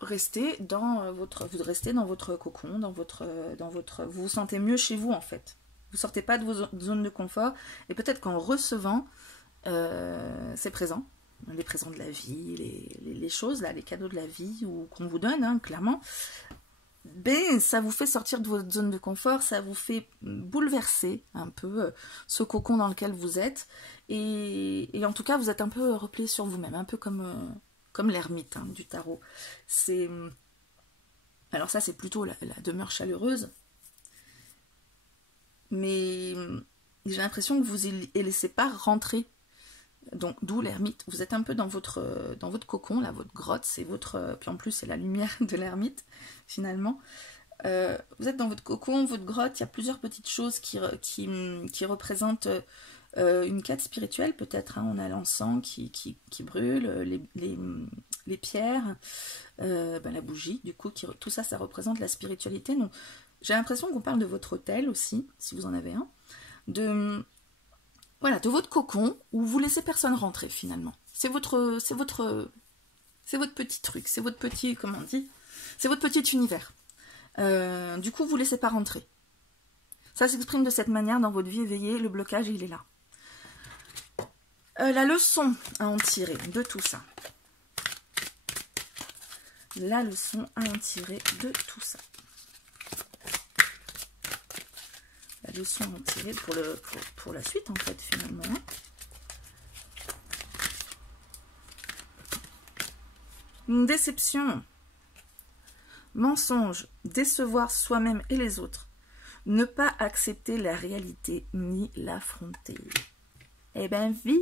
resté dans votre cocon, vous vous sentez mieux chez vous en fait. Vous sortez pas de vos zones de confort et peut-être qu'en recevant, c'est présent. Les présents de la vie, les choses, là, les cadeaux de la vie ou qu'on vous donne, hein, clairement, ben, ça vous fait sortir de votre zone de confort, ça vous fait bouleverser un peu ce cocon dans lequel vous êtes, et en tout cas, vous êtes un peu replié sur vous-même, un peu comme l'ermite du tarot. Alors ça, c'est plutôt la demeure chaleureuse, mais j'ai l'impression que vous ne laissez pas rentrer. Donc d'où l'ermite, vous êtes un peu dans votre cocon, là, votre grotte, c'est votre... Puis en plus c'est la lumière de l'ermite, finalement. Vous êtes dans votre cocon, votre grotte, il y a plusieurs petites choses qui représentent une quête spirituelle peut-être. Hein. On a l'encens qui brûle, les pierres, la bougie, du coup, tout ça, ça représente la spiritualité. Donc j'ai l'impression qu'on parle de votre hôtel aussi, si vous en avez un, de votre cocon où vous laissez personne rentrer finalement. C'est votre petit truc, c'est votre petit, comment on dit, c'est votre petit univers. Du coup, vous laissez pas rentrer. Ça s'exprime de cette manière dans votre vie éveillée, le blocage, il est là. La leçon à en tirer de tout ça. La leçon à en tirer de tout ça. La leçon à en tirer pour la suite, en fait, finalement. Une déception. Mensonge. Décevoir soi-même et les autres. Ne pas accepter la réalité ni l'affronter. Eh ben, vie.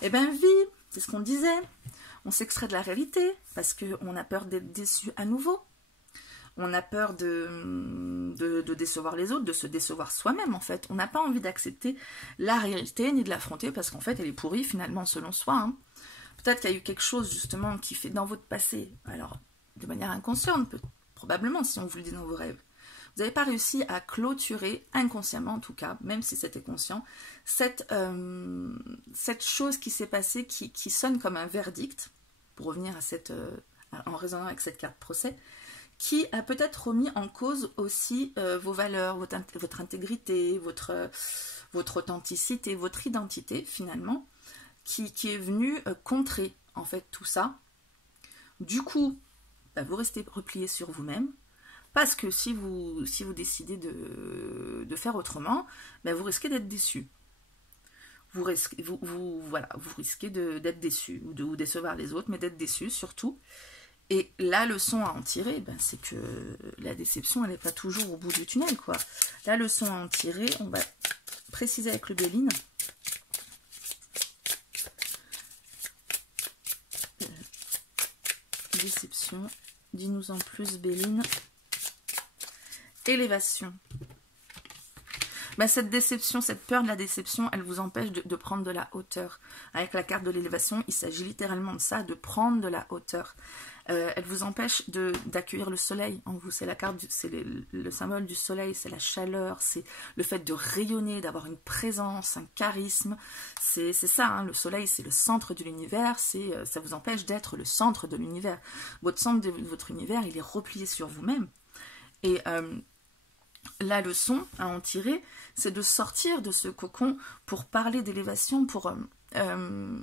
Eh ben, vie. C'est ce qu'on disait. On s'extrait de la réalité parce qu'on a peur d'être déçu à nouveau. On a peur de décevoir les autres, de se décevoir soi-même en fait. On n'a pas envie d'accepter la réalité ni de l'affronter parce qu'en fait elle est pourrie finalement selon soi. Hein. Peut-être qu'il y a eu quelque chose justement qui fait dans votre passé, alors de manière inconsciente, probablement si on vous le dit dans vos rêves. Vous n'avez pas réussi à clôturer, inconsciemment en tout cas, même si c'était conscient, cette chose qui s'est passée qui sonne comme un verdict, pour revenir à en raisonnant avec cette carte procès, qui a peut-être remis en cause aussi vos valeurs, votre intégrité, votre authenticité, votre identité finalement, qui est venu contrer en fait tout ça. Du coup, vous restez replié sur vous-même, parce que si vous décidez de faire autrement, vous risquez d'être déçu. Vous risquez d'être déçu, ou décevoir les autres, mais d'être déçu surtout. Et la leçon à en tirer, c'est que la déception, elle n'est pas toujours au bout du tunnel, quoi. La leçon à en tirer, on va préciser avec le Béline. Déception, dis-nous en plus, Béline. Élévation. Cette déception, cette peur de la déception, elle vous empêche de prendre de la hauteur. Avec la carte de l'élévation, il s'agit littéralement de ça, de prendre de la hauteur. Elle vous empêche d'accueillir le soleil en vous. C'est la carte, c'est le symbole du soleil, c'est la chaleur, c'est le fait de rayonner, d'avoir une présence, un charisme. C'est ça, hein, le soleil, c'est le centre de l'univers. Ça vous empêche d'être le centre de l'univers. Votre centre de votre univers, il est replié sur vous-même. Et la leçon à en tirer, c'est de sortir de ce cocon pour parler d'élévation, pour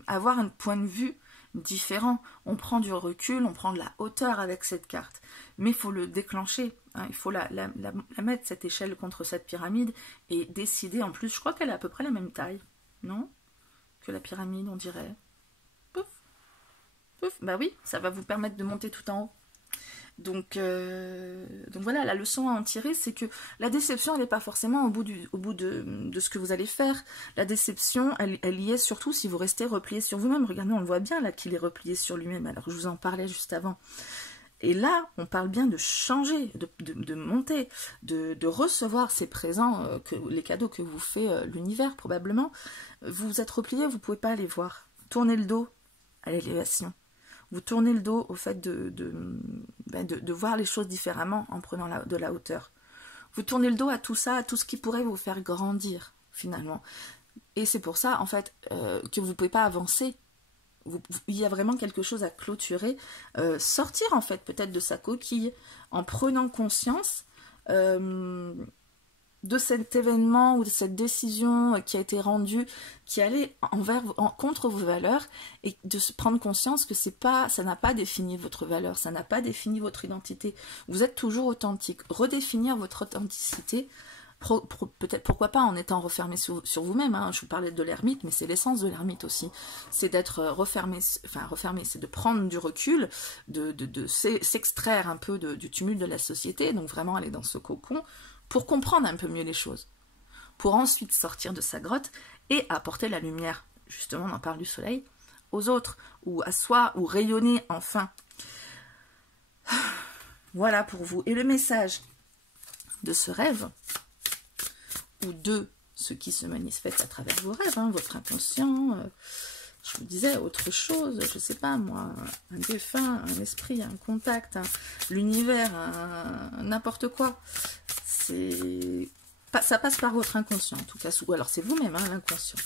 avoir un point de vue différent. On prend du recul, on prend de la hauteur avec cette carte. Mais il faut le déclencher, hein, il faut la mettre, cette échelle, contre cette pyramide, et décider, en plus, je crois qu'elle est à peu près la même taille, non? Que la pyramide, on dirait. Pouf, pouf, bah oui, ça va vous permettre de monter tout en haut. Donc voilà, la leçon à en tirer, c'est que la déception, elle n'est pas forcément au bout de ce que vous allez faire. La déception, elle y est surtout si vous restez replié sur vous-même. Regardez, on le voit bien là qu'il est replié sur lui-même, alors je vous en parlais juste avant. Et là, on parle bien de changer, de monter, de recevoir ces présents, les cadeaux que vous fait l'univers probablement. Vous vous êtes replié, vous ne pouvez pas les voir. Tournez le dos à l'élévation. Vous tournez le dos au fait de voir les choses différemment en prenant de la hauteur. Vous tournez le dos à tout ça, à tout ce qui pourrait vous faire grandir, finalement. Et c'est pour ça, en fait, que vous ne pouvez pas avancer. Il y a vraiment quelque chose à clôturer. Sortir, en fait, peut-être de sa coquille, en prenant conscience de cet événement ou de cette décision qui a été rendue, qui allait contre vos valeurs, et de se prendre conscience que ça n'a pas défini votre valeur, ça n'a pas défini votre identité. Vous êtes toujours authentique. Redéfinir votre authenticité, peut-être, pourquoi pas en étant refermé sur vous-même, hein. Je vous parlais de l'ermite, mais c'est l'essence de l'ermite aussi. C'est d'être refermé, c'est de prendre du recul, de s'extraire un peu du tumulte de la société, donc vraiment aller dans ce cocon, pour comprendre un peu mieux les choses, pour ensuite sortir de sa grotte et apporter la lumière, justement on en parle du soleil, aux autres, ou à soi, ou rayonner enfin. Voilà pour vous. Et le message de ce rêve, ou de ce qui se manifeste à travers vos rêves, hein, votre inconscient, je vous disais autre chose, je sais pas moi, un défunt, un esprit, un contact, l'univers, n'importe quoi. Ça passe par votre inconscient, en tout cas, ou alors c'est vous-même, hein, l'inconscient.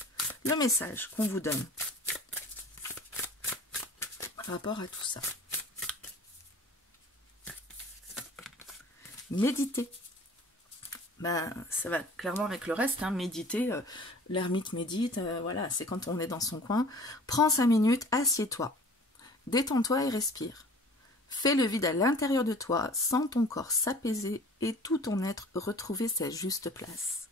Le message qu'on vous donne par rapport à tout ça. Méditer. Ben, ça va clairement avec le reste, hein, méditer, l'ermite médite, voilà, c'est quand on est dans son coin. Prends 5 minutes, assieds-toi, détends-toi et respire. Fais le vide à l'intérieur de toi, sens ton corps s'apaiser et tout ton être retrouver sa juste place.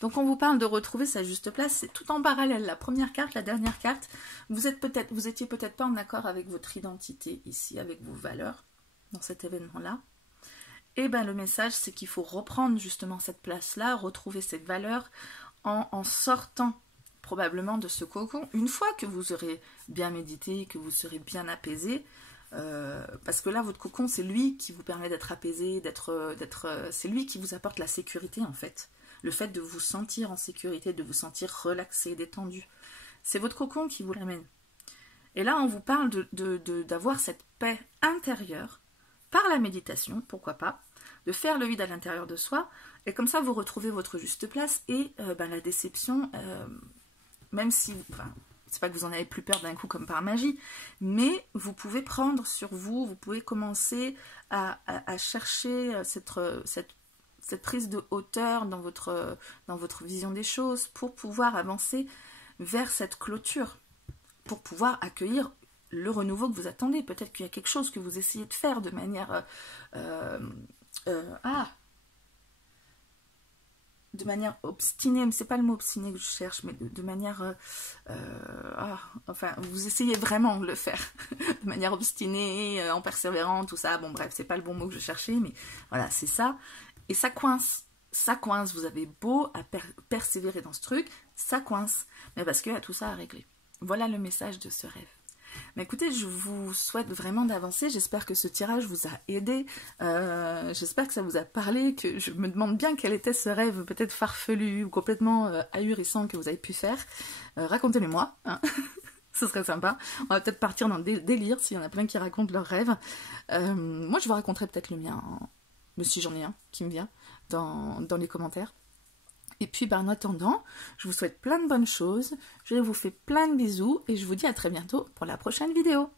Donc on vous parle de retrouver sa juste place, c'est tout en parallèle. La première carte, la dernière carte, vous étiez peut-être pas en accord avec votre identité ici, avec vos valeurs, dans cet événement-là. Et bien le message, c'est qu'il faut reprendre justement cette place-là, retrouver cette valeur en sortant probablement de ce cocon. Une fois que vous aurez bien médité, que vous serez bien apaisé, parce que là, votre cocon, c'est lui qui vous permet d'être apaisé, c'est lui qui vous apporte la sécurité en fait. Le fait de vous sentir en sécurité, de vous sentir relaxé, détendu. C'est votre cocon qui vous l'amène. Et là, on vous parle d'avoir cette paix intérieure, par la méditation, pourquoi pas, de faire le vide à l'intérieur de soi, et comme ça, vous retrouvez votre juste place, et la déception, même si... c'est pas que vous en avez plus peur d'un coup comme par magie, mais vous pouvez prendre sur vous, vous pouvez commencer à chercher cette prise de hauteur dans votre vision des choses pour pouvoir avancer vers cette clôture, pour pouvoir accueillir le renouveau que vous attendez. Peut-être qu'il y a quelque chose que vous essayez de faire de manière... de manière obstinée, mais c'est pas le mot obstiné que je cherche, mais de manière... enfin, vous essayez vraiment de le faire, de manière obstinée, en persévérant, tout ça, bon bref, c'est pas le bon mot que je cherchais, mais voilà, c'est ça, et ça coince, vous avez beau à persévérer dans ce truc, ça coince, mais parce qu'il y a tout ça à régler. Voilà le message de ce rêve. Mais écoutez, je vous souhaite vraiment d'avancer, j'espère que ce tirage vous a aidé, j'espère que ça vous a parlé, que je me demande bien quel était ce rêve peut-être farfelu ou complètement ahurissant que vous avez pu faire. Racontez-le moi, hein. Ce serait sympa. On va peut-être partir dans le délire s'il y en a plein qui racontent leurs rêves. Moi je vous raconterai peut-être le mien, hein, mais si j'en ai un qui me vient dans les commentaires. Et puis en attendant, je vous souhaite plein de bonnes choses, je vous fais plein de bisous et je vous dis à très bientôt pour la prochaine vidéo.